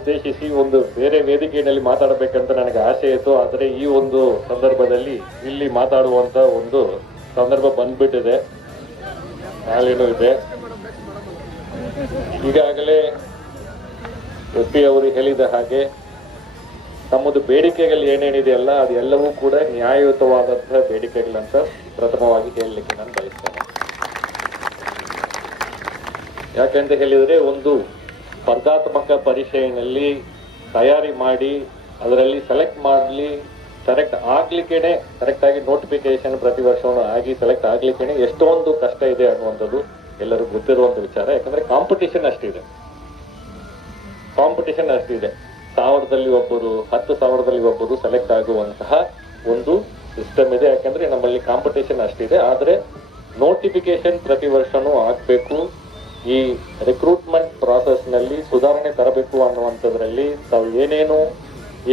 ಉದ್ದೇಶಿಸಿ ಒಂದು ಬೇರೆ ವೇದಿಕೆಯಲ್ಲಿ ಮಾತಾಡಬೇಕಂತ ನನಗೆ ಆಸೆ ಇತ್ತು ಆದರೆ ಈ ಒಂದು ಸಂದರ್ಭದಲ್ಲಿ ಇಲ್ಲಿ ಮಾತಾಡುವಂತ ಒಂದು ಸಂದರ್ಭ ಬಂದ್ಬಿಟ್ಟಿದೆ ಹಾಲೇನು ಇದೆ ಈಗಾಗಲೇ ಎಸ್ ಅವರು ಹೇಳಿದ ಹಾಗೆ ತಮ್ಮದು ಬೇಡಿಕೆಗಳು ಏನೇನಿದೆಯಲ್ಲ ಅದೆಲ್ಲವೂ ಕೂಡ ನ್ಯಾಯಯುತವಾದಂತಹ ಬೇಡಿಕೆಗಳಂತ ಪ್ರಥಮವಾಗಿ ಹೇಳಲಿಕ್ಕೆ ನಾನು ಬಯಸ್ತೇನೆ ಯಾಕೆಂತ ಹೇಳಿದರೆ ಒಂದು ಸ್ಪರ್ಧಾತ್ಮಕ ಪರೀಕ್ಷೆಯಲ್ಲಿ ತಯಾರಿ ಮಾಡಿ ಅದರಲ್ಲಿ ಸೆಲೆಕ್ಟ್ ಮಾಡಲಿ ಸೆಲೆಕ್ಟ್ ಕರೆಕ್ಟ್ ಕರೆಕ್ಟಾಗಿ ನೋಟಿಫಿಕೇಶನ್ ಪ್ರತಿ ವರ್ಷವೂ ಆಗಿ ಸೆಲೆಕ್ಟ್ ಆಗ್ಲಿಕ್ಕೆ ಎಷ್ಟೊಂದು ಕಷ್ಟ ಇದೆ ಅನ್ನುವಂಥದ್ದು ಎಲ್ಲರೂ ಗೊತ್ತಿರುವಂತ ವಿಚಾರ ಯಾಕಂದ್ರೆ ಕಾಂಪಿಟೇಷನ್ ಅಷ್ಟಿದೆ ಕಾಂಪಿಟೇಷನ್ ಅಷ್ಟಿದೆ ಸಾವಿರದಲ್ಲಿ ಒಬ್ಬರು ಹತ್ತು ಸಾವಿರದಲ್ಲಿ ಒಬ್ಬರು ಸೆಲೆಕ್ಟ್ ಆಗುವಂತಹ ಒಂದು ಸಿಸ್ಟಮ್ ಇದೆ ಯಾಕಂದ್ರೆ ನಮ್ಮಲ್ಲಿ ಕಾಂಪಿಟೇಷನ್ ಅಷ್ಟಿದೆ ಆದರೆ ನೋಟಿಫಿಕೇಶನ್ ಪ್ರತಿ ವರ್ಷನೂ ಆಗಬೇಕು ಈ ರಿಕ್ರೂಟ್ಮೆಂಟ್ ಪ್ರಾಸೆಸ್ನಲ್ಲಿ ಸುಧಾರಣೆ ತರಬೇಕು ಅನ್ನುವಂಥದ್ರಲ್ಲಿ ತಾವು ಏನೇನು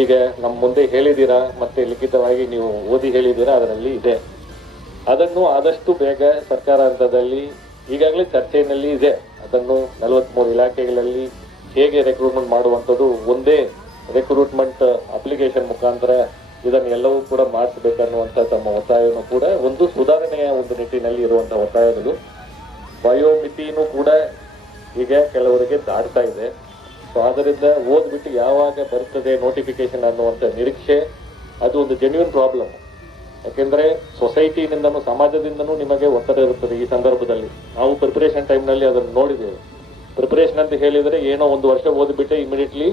ಈಗ ನಮ್ಮ ಮುಂದೆ ಹೇಳಿದ್ದೀರಾ ಮತ್ತೆ ಲಿಖಿತವಾಗಿ ನೀವು ಓದಿ ಹೇಳಿದ್ದೀರಾ ಅದರಲ್ಲಿ ಇದೆ ಅದನ್ನು ಆದಷ್ಟು ಬೇಗ ಸರ್ಕಾರ ಹಂತದಲ್ಲಿ ಈಗಾಗಲೇ ಚರ್ಚೆಯಲ್ಲಿ ಇದೆ ಅದನ್ನು ನಲವತ್ತ್ಮೂರು ಇಲಾಖೆಗಳಲ್ಲಿ ಹೇಗೆ ರೆಕ್ರೂಟ್ಮೆಂಟ್ ಮಾಡುವಂಥದ್ದು ಒಂದೇ ರೆಕ್ರೂಟ್ಮೆಂಟ್ ಅಪ್ಲಿಕೇಶನ್ ಮುಖಾಂತರ ಇದನ್ನೆಲ್ಲವೂ ಕೂಡ ಮಾಡಿಸಬೇಕನ್ನುವಂಥ ತಮ್ಮ ಒತ್ತಾಯವನ್ನು ಕೂಡ ಒಂದು ಸುಧಾರಣೆಯ ಒಂದು ನಿಟ್ಟಿನಲ್ಲಿ ಇರುವಂಥ ಒತ್ತಾಯಗಳು ಬಯೋಮಿತಿನೂ ಕೂಡ ಈಗ ಕೆಲವರಿಗೆ ದಾಡ್ತಾ ಇದೆ ಸೊ ಆದ್ದರಿಂದ ಓದ್ಬಿಟ್ಟು ಯಾವಾಗ ಬರ್ತದೆ ನೋಟಿಫಿಕೇಶನ್ ಅನ್ನುವಂಥ ನಿರೀಕ್ಷೆ ಅದು ಒಂದು ಜೆನ್ಯೂನ್ ಪ್ರಾಬ್ಲಮ್ ಯಾಕೆಂದರೆ ಸೊಸೈಟಿನಿಂದನೂ ಸಮಾಜದಿಂದನೂ ನಿಮಗೆ ಒತ್ತಡ ಇರುತ್ತದೆ ಈ ಸಂದರ್ಭದಲ್ಲಿ ನಾವು ಪ್ರಿಪ್ರೇಷನ್ ಟೈಮ್ನಲ್ಲಿ ಅದನ್ನು ನೋಡಿದ್ದೇವೆ ಪ್ರಿಪ್ರೇಷನ್ ಅಂತ ಹೇಳಿದರೆ ಏನೋ ಒಂದು ವರ್ಷ ಓದಿಬಿಟ್ಟೆ ಇಮಿಡಿಯೇಟ್ಲಿ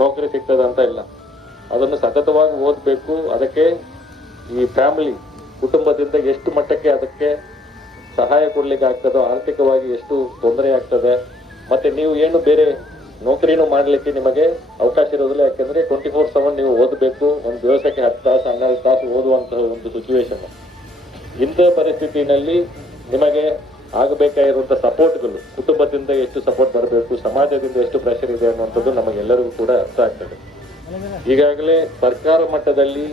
ನೌಕರಿ ಸಿಗ್ತದೆ ಅಂತ ಇಲ್ಲ ಅದನ್ನು ಸತತವಾಗಿ ಓದಬೇಕು ಅದಕ್ಕೆ ಈ ಫ್ಯಾಮಿಲಿ ಕುಟುಂಬದಿಂದ ಎಷ್ಟು ಮಟ್ಟಕ್ಕೆ ಅದಕ್ಕೆ ಸಹಾಯ ಕೊಡ್ಲಿಕ್ಕೆ ಆಗ್ತದೋ ಆರ್ಥಿಕವಾಗಿ ಎಷ್ಟು ತೊಂದರೆ ಆಗ್ತದೆ ಮತ್ತೆ ನೀವು ಏನು ಬೇರೆ ನೌಕರಿನೂ ಮಾಡಲಿಕ್ಕೆ ನಿಮಗೆ ಅವಕಾಶ ಇರೋದಿಲ್ಲ ಯಾಕಂದ್ರೆ ಟ್ವೆಂಟಿ ಫೋರ್ ಸೆವೆನ್ ನೀವು ಓದಬೇಕು ಒಂದು ದಿವಸಕ್ಕೆ ಹತ್ತು ತಾಸು ಹನ್ನೆರಡು ತಾಸು ಓದುವಂತಹ ಒಂದು ಸಿಚುವೇಶನ್ ಇಂಥ ಪರಿಸ್ಥಿತಿನಲ್ಲಿ ನಿಮಗೆ ಆಗಬೇಕಾಗಿರುವಂಥ ಸಪೋರ್ಟ್ಗಳು ಕುಟುಂಬದಿಂದ ಎಷ್ಟು ಸಪೋರ್ಟ್ ಬರಬೇಕು ಸಮಾಜದಿಂದ ಎಷ್ಟು ಪ್ರೆಷರ್ ಇದೆ ಅನ್ನುವಂಥದ್ದು ನಮಗೆಲ್ಲರಿಗೂ ಕೂಡ ಅರ್ಥ ಆಗ್ತದೆ ಈಗಾಗಲೇ ಸರ್ಕಾರ ಮಟ್ಟದಲ್ಲಿ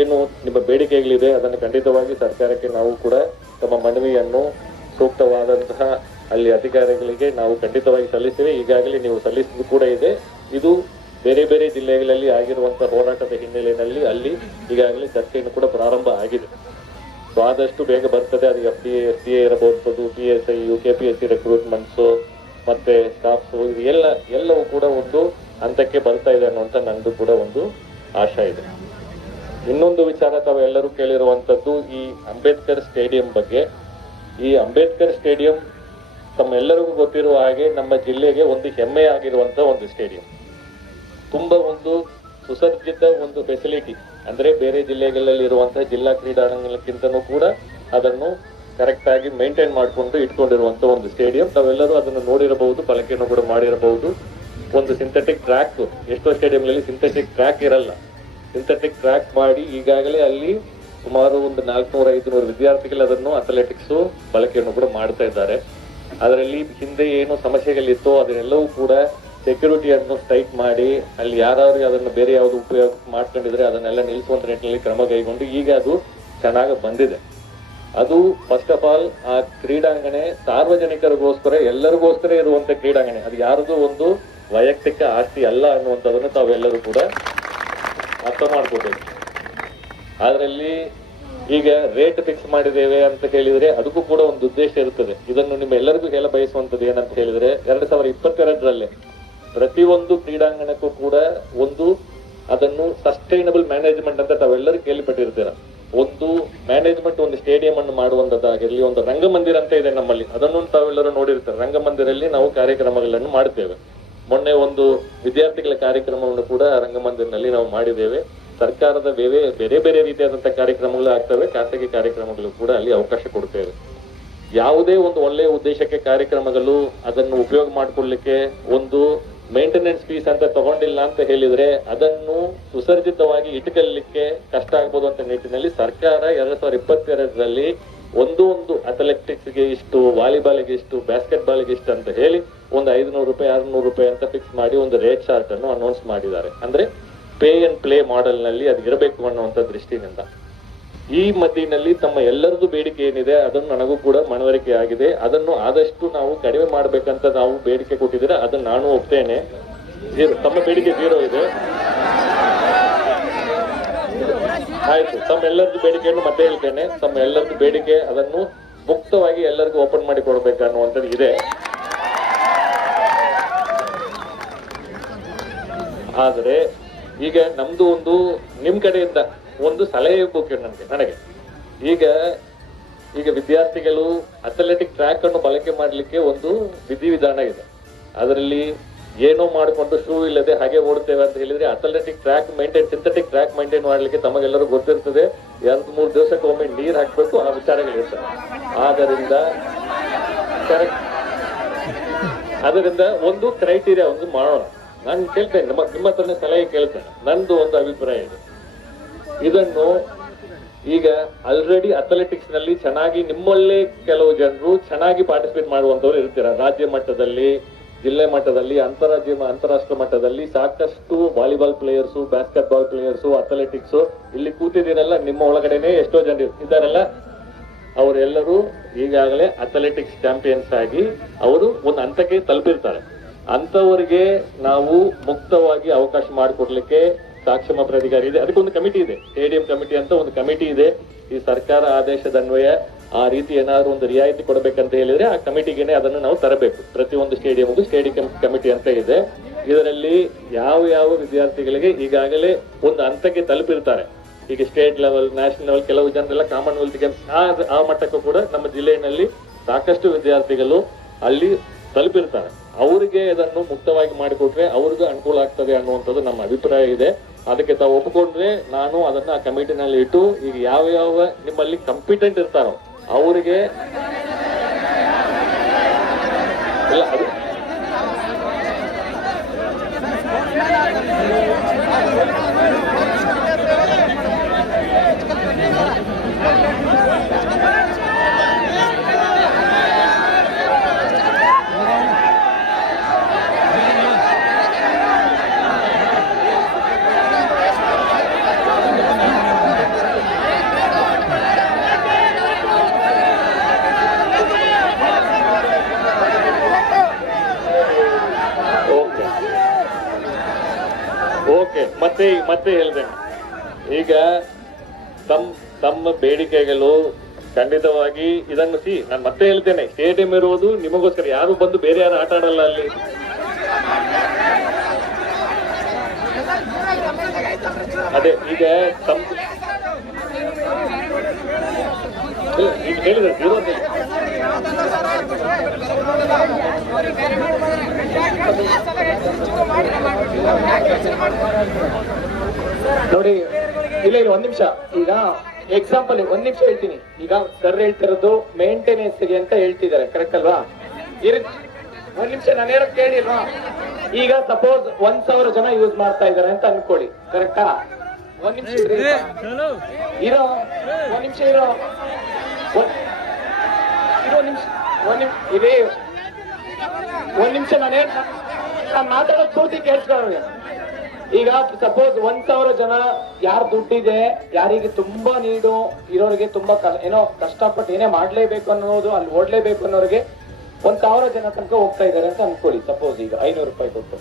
ಏನು ನಿಮ್ಮ ಬೇಡಿಕೆಗಳಿದೆ ಅದನ್ನು ಖಂಡಿತವಾಗಿ ಸರ್ಕಾರಕ್ಕೆ ನಾವು ಕೂಡ ತಮ್ಮ ಮನವಿಯನ್ನು ಸೂಕ್ತವಾದಂತಹ ಅಲ್ಲಿ ಅಧಿಕಾರಿಗಳಿಗೆ ನಾವು ಖಂಡಿತವಾಗಿ ಸಲ್ಲಿಸ್ತೇವೆ ಈಗಾಗಲೇ ನೀವು ಸಲ್ಲಿಸಿದ್ದು ಕೂಡ ಇದೆ ಇದು ಬೇರೆ ಬೇರೆ ಜಿಲ್ಲೆಗಳಲ್ಲಿ ಆಗಿರುವಂತಹ ಹೋರಾಟದ ಹಿನ್ನೆಲೆಯಲ್ಲಿ ಅಲ್ಲಿ ಈಗಾಗಲೇ ಚರ್ಚೆಯನ್ನು ಕೂಡ ಪ್ರಾರಂಭ ಆಗಿದೆ ಸೊ ಆದಷ್ಟು ಬೇಗ ಬರ್ತದೆ ಅದು F D S C A ಇರಬಹುದು P S I U K P S C recruitments ಮತ್ತೆ ಸ್ಟಾಫ್ಸ್ ಎಲ್ಲ ಎಲ್ಲವೂ ಕೂಡ ಒಂದು ಹಂತಕ್ಕೆ ಬರ್ತಾ ಇದೆ ಅನ್ನುವಂಥ ನಂದು ಕೂಡ ಒಂದು ಆಶಾ ಇದೆ ಇನ್ನೊಂದು ವಿಚಾರ ತಾವೆಲ್ಲರೂ ಕೇಳಿರುವಂಥದ್ದು ಈ ಅಂಬೇಡ್ಕರ್ ಸ್ಟೇಡಿಯಂ ಬಗ್ಗೆ ಈ ಅಂಬೇಡ್ಕರ್ ಸ್ಟೇಡಿಯಂ ತಮ್ಮೆಲ್ಲರಿಗೂ ಗೊತ್ತಿರುವ ಹಾಗೆ ನಮ್ಮ ಜಿಲ್ಲೆಗೆ ಒಂದು ಹೆಮ್ಮೆ ಆಗಿರುವಂಥ ಒಂದು ಸ್ಟೇಡಿಯಂ ತುಂಬ ಒಂದು ಸುಸಜ್ಜಿತ ಒಂದು ಫೆಸಿಲಿಟಿ ಅಂದರೆ ಬೇರೆ ಜಿಲ್ಲೆಗಳಲ್ಲಿ ಇರುವಂತಹ ಜಿಲ್ಲಾ ಕ್ರೀಡಾಂಗಣಕ್ಕಿಂತನೂ ಕೂಡ ಅದನ್ನು ಕರೆಕ್ಟಾಗಿ ಮೇಂಟೈನ್ ಮಾಡಿಕೊಂಡು ಇಟ್ಕೊಂಡಿರುವಂಥ ಒಂದು ಸ್ಟೇಡಿಯಂ ತಾವೆಲ್ಲರೂ ಅದನ್ನು ನೋಡಿರಬಹುದು ಬಳಕೆಯನ್ನು ಕೂಡ ಮಾಡಿರಬಹುದು ಒಂದು ಸಿಂಥೆಟಿಕ್ ಟ್ರ್ಯಾಕ್ ಎಷ್ಟೋ ಸ್ಟೇಡಿಯಂಗಳಲ್ಲಿ ಸಿಂಥೆಟಿಕ್ ಟ್ರ್ಯಾಕ್ ಇರಲ್ಲ ಸಿಂಥೆಟಿಕ್ ಟ್ರ್ಯಾಕ್ ಮಾಡಿ ಈಗಾಗಲೇ ಅಲ್ಲಿ ಸುಮಾರು ಒಂದು ನಾಲ್ಕುನೂರ ಐದುನೂರು ವಿದ್ಯಾರ್ಥಿಗಳು ಅದನ್ನು ಅಥ್ಲೆಟಿಕ್ಸ್ ಬಳಕೆಯನ್ನು ಕೂಡ ಮಾಡ್ತಾ ಇದ್ದಾರೆ ಅದರಲ್ಲಿ ಹಿಂದೆ ಏನು ಸಮಸ್ಯೆಗಳಿತ್ತು ಅದನ್ನೆಲ್ಲವೂ ಕೂಡ ಸೆಕ್ಯೂರಿಟಿಯನ್ನು ಸ್ಟ್ರೈಕ್ ಮಾಡಿ ಅಲ್ಲಿ ಯಾರಾದ್ರೂ ಅದನ್ನು ಬೇರೆ ಯಾವುದು ಉಪಯೋಗ ಮಾಡ್ಕೊಂಡಿದ್ರೆ ಅದನ್ನೆಲ್ಲ ನಿಲ್ಲಿಸುವಂತ ನಿಟ್ಟಿನಲ್ಲಿ ಕ್ರಮ ಕೈಗೊಂಡು ಈಗ ಅದು ಚೆನ್ನಾಗಿ ಬಂದಿದೆ ಅದು ಫಸ್ಟ್ ಆಫ್ ಆಲ್ ಆ ಕ್ರೀಡಾಂಗಣ ಸಾರ್ವಜನಿಕರಿಗೋಸ್ಕರ ಎಲ್ಲರಿಗೋಸ್ಕರ ಇರುವಂತ ಕ್ರೀಡಾಂಗಣೆ ಅದು ಯಾರದು ಒಂದು ವೈಯಕ್ತಿಕ ಆಸ್ತಿ ಅಲ್ಲ ಅನ್ನುವಂಥದ್ದನ್ನು ತಾವೆಲ್ಲರೂ ಕೂಡ ಅರ್ಥ ಮಾಡ್ಕೋಬೇಕು ಅದರಲ್ಲಿ ಈಗ ರೇಟ್ ಫಿಕ್ಸ್ ಮಾಡಿದ್ದೇವೆ ಅಂತ ಹೇಳಿದ್ರೆ ಅದಕ್ಕೂ ಕೂಡ ಒಂದು ಉದ್ದೇಶ ಇರುತ್ತದೆ ಇದನ್ನು ನಿಮ್ಮ ಎಲ್ಲರಿಗೂ ಹೇಳ ಬಯಸುವಂತದ್ದು ಏನಂತ ಹೇಳಿದ್ರೆ ಎರಡ್ ಸಾವಿರದ ಇಪ್ಪತ್ತೆರಡರಲ್ಲೇ ಪ್ರತಿಯೊಂದು ಕ್ರೀಡಾಂಗಣಕ್ಕೂ ಕೂಡ ಒಂದು ಅದನ್ನು ಸಸ್ಟೈನಬಲ್ ಮ್ಯಾನೇಜ್ಮೆಂಟ್ ಅಂತ ತಾವೆಲ್ಲರೂ ಕೇಳಿಪಟ್ಟಿರ್ತೀರ ಒಂದು ಮ್ಯಾನೇಜ್ಮೆಂಟ್ ಒಂದು ಸ್ಟೇಡಿಯಂ ಅನ್ನು ಮಾಡುವಂತದ್ದಾಗಿರಲಿ ಒಂದು ರಂಗಮಂದಿರ ಅಂತ ಇದೆ ನಮ್ಮಲ್ಲಿ ಅದನ್ನು ತಾವೆಲ್ಲರೂ ನೋಡಿರ್ತಾರೆ ರಂಗಮಂದಿರಲ್ಲಿ ನಾವು ಕಾರ್ಯಕ್ರಮಗಳನ್ನು ಮಾಡ್ತೇವೆ ಮೊನ್ನೆ ಒಂದು ವಿದ್ಯಾರ್ಥಿಗಳ ಕಾರ್ಯಕ್ರಮವನ್ನು ಕೂಡ ರಂಗಮಂದಿರದಲ್ಲಿ ನಾವು ಮಾಡಿದ್ದೇವೆ ಸರ್ಕಾರದ ಬೇರೆ ಬೇರೆ ಬೇರೆ ರೀತಿಯಾದಂತಹ ಕಾರ್ಯಕ್ರಮಗಳು ಆಗ್ತವೆ ಖಾಸಗಿ ಕಾರ್ಯಕ್ರಮಗಳು ಕೂಡ ಅಲ್ಲಿ ಅವಕಾಶ ಕೊಡ್ತೇವೆ ಯಾವುದೇ ಒಂದು ಒಳ್ಳೆಯ ಉದ್ದೇಶಕ್ಕೆ ಕಾರ್ಯಕ್ರಮಗಳು ಅದನ್ನು ಉಪಯೋಗ ಮಾಡಿಕೊಳ್ಳಿಕ್ಕೆ ಒಂದು ಮೇಂಟೆನೆನ್ಸ್ ಫೀಸ್ ಅಂತ ತಗೊಂಡಿಲ್ಲ ಅಂತ ಹೇಳಿದ್ರೆ ಅದನ್ನು ಸುಸರ್ಜಿತವಾಗಿ ಇಟ್ಕೊಳ್ಳಿಕ್ಕೆ ಕಷ್ಟ ಆಗ್ಬೋದು ಅಂತ ನಿಟ್ಟಿನಲ್ಲಿ ಸರ್ಕಾರ ಎರಡ್ ಸಾವಿರದ ಇಪ್ಪತ್ತೆರಡರಲ್ಲಿ ಒಂದು ಒಂದು ಅಥ್ಲೆಟಿಕ್ಸ್ಗೆ ಇಷ್ಟು ಗೆ ಇಷ್ಟು ಬ್ಯಾಸ್ಕೆಟ್ ಇಷ್ಟು ಅಂತ ಹೇಳಿ ಒಂದು ಐದುನೂರು ರೂಪಾಯಿ ಆರುನೂರು ರೂಪಾಯಿ ಅಂತ ಫಿಕ್ಸ್ ಮಾಡಿ ಒಂದು ರೇಟ್ ಚಾರ್ಟ್ ಅನ್ನು ಅನೌನ್ಸ್ ಮಾಡಿದ್ದಾರೆ ಅಂದ್ರೆ ಪೇ ಅಂಡ್ ಪ್ಲೇ ಮಾಡೆಲ್ ನಲ್ಲಿ ಅದು ಇರಬೇಕು ಅನ್ನುವಂಥ ದೃಷ್ಟಿಯಿಂದ ಈ ಮದ್ದಿನಲ್ಲಿ ತಮ್ಮ ಎಲ್ಲರದ್ದು ಬೇಡಿಕೆ ಏನಿದೆ ಅದನ್ನು ನನಗೂ ಕೂಡ ಮನವರಿಕೆ ಆಗಿದೆ ಅದನ್ನು ಆದಷ್ಟು ನಾವು ಕಡಿಮೆ ಮಾಡಬೇಕಂತ ನಾವು ಬೇಡಿಕೆ ಕೊಟ್ಟಿದ್ರೆ ಅದನ್ನು ನಾನು ಒಪ್ತೇನೆ ತಮ್ಮ ಬೇಡಿಕೆ ಜೀರೋ ಇದೆ ಆಯ್ತು ಎಲ್ಲರದ್ದು ಬೇಡಿಕೆಯನ್ನು ಮತ್ತೆ ಹೇಳ್ತೇನೆ ತಮ್ಮ ಎಲ್ಲರದ್ದು ಬೇಡಿಕೆ ಅದನ್ನು ಮುಕ್ತವಾಗಿ ಎಲ್ಲರಿಗೂ ಓಪನ್ ಮಾಡಿ ಕೊಡ್ಬೇಕು ಅನ್ನುವಂಥದ್ದು ಇದೆ ಆದರೆ ಈಗ ನಮ್ದು ಒಂದು ನಿಮ್ ಕಡೆಯಿಂದ ಒಂದು ಸಲಹೆ ಬೇಕು ನನಗೆ ನನಗೆ ಈಗ ಈಗ ವಿದ್ಯಾರ್ಥಿಗಳು ಅಥ್ಲೆಟಿಕ್ ಟ್ರ್ಯಾಕ್ ಅನ್ನು ಬಳಕೆ ಮಾಡಲಿಕ್ಕೆ ಒಂದು ವಿಧಿವಿಧಾನ ಇದೆ ಅದರಲ್ಲಿ ಏನೋ ಮಾಡಿಕೊಂಡು ಶೂ ಇಲ್ಲದೆ ಹಾಗೆ ಓಡುತ್ತೇವೆ ಅಂತ ಹೇಳಿದ್ರೆ athletic track maintain synthetic track maintain ಮಾಡಲಿಕ್ಕೆ ತಮಗೆಲ್ಲರೂ ಗೊತ್ತಿರ್ತದೆ ಎರಡು ಮೂರು ದಿವಸಕ್ಕೆ ಒಮ್ಮೆ ನೀರು ಹಾಕಬೇಕು ಆ ವಿಚಾರಗಳಿರ್ತದೆ ಆದ್ದರಿಂದ ಅದರಿಂದ ಒಂದು ಕ್ರೈಟೀರಿಯಾ ಒಂದು ಮಾಡೋಣ ನಾನು ಕೇಳ್ತೇನೆ ನಮ್ಮ ನಿಮ್ಮ ಹತ್ರನೇ ಸಲಹೆ ಕೇಳ್ತೇನೆ ನಂದು ಒಂದು ಅಭಿಪ್ರಾಯ ಇದೆ ಇದನ್ನು ಈಗ ಆಲ್ರೆಡಿ ಅಥ್ಲೆಟಿಕ್ಸ್ ನಲ್ಲಿ ಚೆನ್ನಾಗಿ ನಿಮ್ಮಲ್ಲೇ ಕೆಲವು ಜನರು ಚೆನ್ನಾಗಿ ಪಾರ್ಟಿಸಿಪೇಟ್ ಮಾಡುವಂತವ್ರು ಇರ್ತೀರ ರಾಜ್ಯ ಮಟ್ಟದಲ್ಲಿ ಜಿಲ್ಲೆ ಮಟ್ಟದಲ್ಲಿ ಅಂತಾರಾಜ್ಯ ಅಂತಾರಾಷ್ಟ್ರ ಮಟ್ಟದಲ್ಲಿ ಸಾಕಷ್ಟು volleyball players basketball players athletics ಇಲ್ಲಿ ಕೂತಿದ್ದೀರಲ್ಲ ನಿಮ್ಮ ಒಳಗಡೆನೆ ಎಷ್ಟೋ ಜನ ಇದ್ದಾರಲ್ಲ ಅವರೆಲ್ಲರೂ ಈಗಾಗಲೇ ಅಥ್ಲೆಟಿಕ್ಸ್ ಚಾಂಪಿಯನ್ಸ್ ಆಗಿ ಅವರು ಒಂದು ಹಂತಕ್ಕೆ ತಲುಪಿರ್ತಾರೆ ಅಂತವರಿಗೆ ನಾವು ಮುಕ್ತವಾಗಿ ಅವಕಾಶ ಮಾಡಿಕೊಡ್ಲಿಕ್ಕೆ ಸಾಕ್ಷಮ ಪ್ರಾಧಿಕಾರಿ ಇದೆ ಅದಕ್ಕೊಂದು ಕಮಿಟಿ ಇದೆ ಸ್ಟೇಡಿಯಂ ಕಮಿಟಿ ಅಂತ ಒಂದು ಕಮಿಟಿ ಇದೆ ಈ ಸರ್ಕಾರ ಆದೇಶದ ಅನ್ವಯ ಆ ರೀತಿ ಏನಾದ್ರು ಒಂದು ರಿಯಾಯಿತಿ ಕೊಡಬೇಕಂತ ಹೇಳಿದ್ರೆ ಆ ಕಮಿಟಿಗೇನೆ ಅದನ್ನು ನಾವು ತರಬೇಕು ಪ್ರತಿಯೊಂದು ಸ್ಟೇಡಿಯಂಗೂ ಸ್ಟೇಡಿಯಂ ಕಮಿಟಿ ಅಂತ ಇದೆ ಇದರಲ್ಲಿ ಯಾವ ಯಾವ ವಿದ್ಯಾರ್ಥಿಗಳಿಗೆ ಈಗಾಗಲೇ ಒಂದು ಹಂತಕ್ಕೆ ತಲುಪಿರ್ತಾರೆ ಈಗ ಸ್ಟೇಟ್ ಲೆವೆಲ್ ನ್ಯಾಷನಲ್ ಲೆವೆಲ್ ಕೆಲವು ಜನರೆಲ್ಲ ಕಾಮನ್ವೆಲ್ತ್ ಗೇಮ್ಸ್ ಆ ಮಟ್ಟಕ್ಕೂ ಕೂಡ ನಮ್ಮ ಜಿಲ್ಲೆಯಲ್ಲಿ ಸಾಕಷ್ಟು ವಿದ್ಯಾರ್ಥಿಗಳು ಅಲ್ಲಿ ತಲುಪಿರ್ತಾರೆ ಅವರಿಗೆ ಇದನ್ನು ಮುಕ್ತವಾಗಿ ಮಾಡಿಕೊಟ್ರೆ ಅವ್ರಿಗೂ ಅನುಕೂಲ ಆಗ್ತದೆ ಅನ್ನುವಂಥದ್ದು ನಮ್ಮ ಅಭಿಪ್ರಾಯ ಇದೆ ಅದಕ್ಕೆ ತಾವು ಒಪ್ಪಿಕೊಂಡ್ರೆ ನಾನು ಅದನ್ನ ಆ ಕಮಿಟಿನಲ್ಲಿ ಇಟ್ಟು ಈಗ ಯಾವ ಯಾವ ನಿಮ್ಮಲ್ಲಿ ಕಂಪಿಟೆಂಟ್ ಇರ್ತಾರೋ ಅವರಿಗೆ ಇಲ್ಲ ಅದು ಓಕೆ ಮತ್ತೆ ಮತ್ತೆ ಹೇಳ್ತೇನೆ ಈಗ ತಮ್ಮ ತಮ್ಮ ಬೇಡಿಕೆಗಳು ಖಂಡಿತವಾಗಿ ಇದನ್ನು ಸಿ ನಾನು ಮತ್ತೆ ಹೇಳ್ತೇನೆ ಸ್ಟೇಡಿಯಂ ಇರುವುದು ನಿಮಗೋಸ್ಕರ ಯಾರು ಬಂದು ಬೇರೆ ಯಾರು ಆಟ ಆಡಲ್ಲ ಅಲ್ಲಿ ಅದೇ ಈಗ ತಮ್ಮ ನೋಡಿ ಇಲ್ಲ ಇಲ್ಲ ಒಂದ್ ನಿಮಿಷ ಈಗ ಎಕ್ಸಾಂಪಲ್ ಒಂದ್ ನಿಮಿಷ ಹೇಳ್ತೀನಿ ಈಗ ಸರ್ ಹೇಳ್ತಿರೋದು ಮೇಂಟೆನೆನ್ಸ್ ಗೆ ಅಂತ ಹೇಳ್ತಿದ್ದಾರೆ ಕರೆಕ್ಟ್ ಅಲ್ವಾ ಒಂದ್ ನಿಮಿಷ ನಾನು ಹೇಳಕ್ ಕೇಳಿಲ್ವಾ ಈಗ ಸಪೋಸ್ ಒಂದ್ ಸಾವಿರ ಜನ ಯೂಸ್ ಮಾಡ್ತಾ ಇದ್ದಾರೆ ಅಂತ ಅನ್ಕೊಳ್ಳಿ ಕರೆಕ್ಟಾ ಒಂದ್ ನಿಮಿಷ ಇರೋ ಒಂದ್ ನಿಮಿಷ ಇರೋ ಇರೋ ನಿಮಿಷ ಒಂದ್ ನಿಮಿಷ ಇದೇ ಒಂದ್ ನಿಮಿಷ ನಾನು ಹೇಳ್ತ ನಾನು ಮಾತಾಡೋದು ಪೂರ್ತಿ ಈಗ ಸಪೋಸ್ ಒಂದ್ ಸಾವಿರ ಜನ ಯಾರು ದುಡ್ಡಿದೆ ಯಾರಿಗೆ ತುಂಬಾ ನೀಡು ಇರೋರಿಗೆ ತುಂಬಾ ಏನೋ ಕಷ್ಟಪಟ್ಟು ಏನೇ ಮಾಡ್ಲೇಬೇಕು ಅನ್ನೋದು ಅಲ್ಲಿ ಓಡ್ಲೇಬೇಕು ಅನ್ನೋರಿಗೆ ಒಂದ್ ಸಾವಿರ ಜನ ತನಕ ಹೋಗ್ತಾ ಇದಾರೆ ಅಂತ ಅನ್ಕೊಳ್ಳಿ ಸಪೋಸ್ ಈಗ ಐನೂರು ರೂಪಾಯಿ ಕೊಟ್ಟು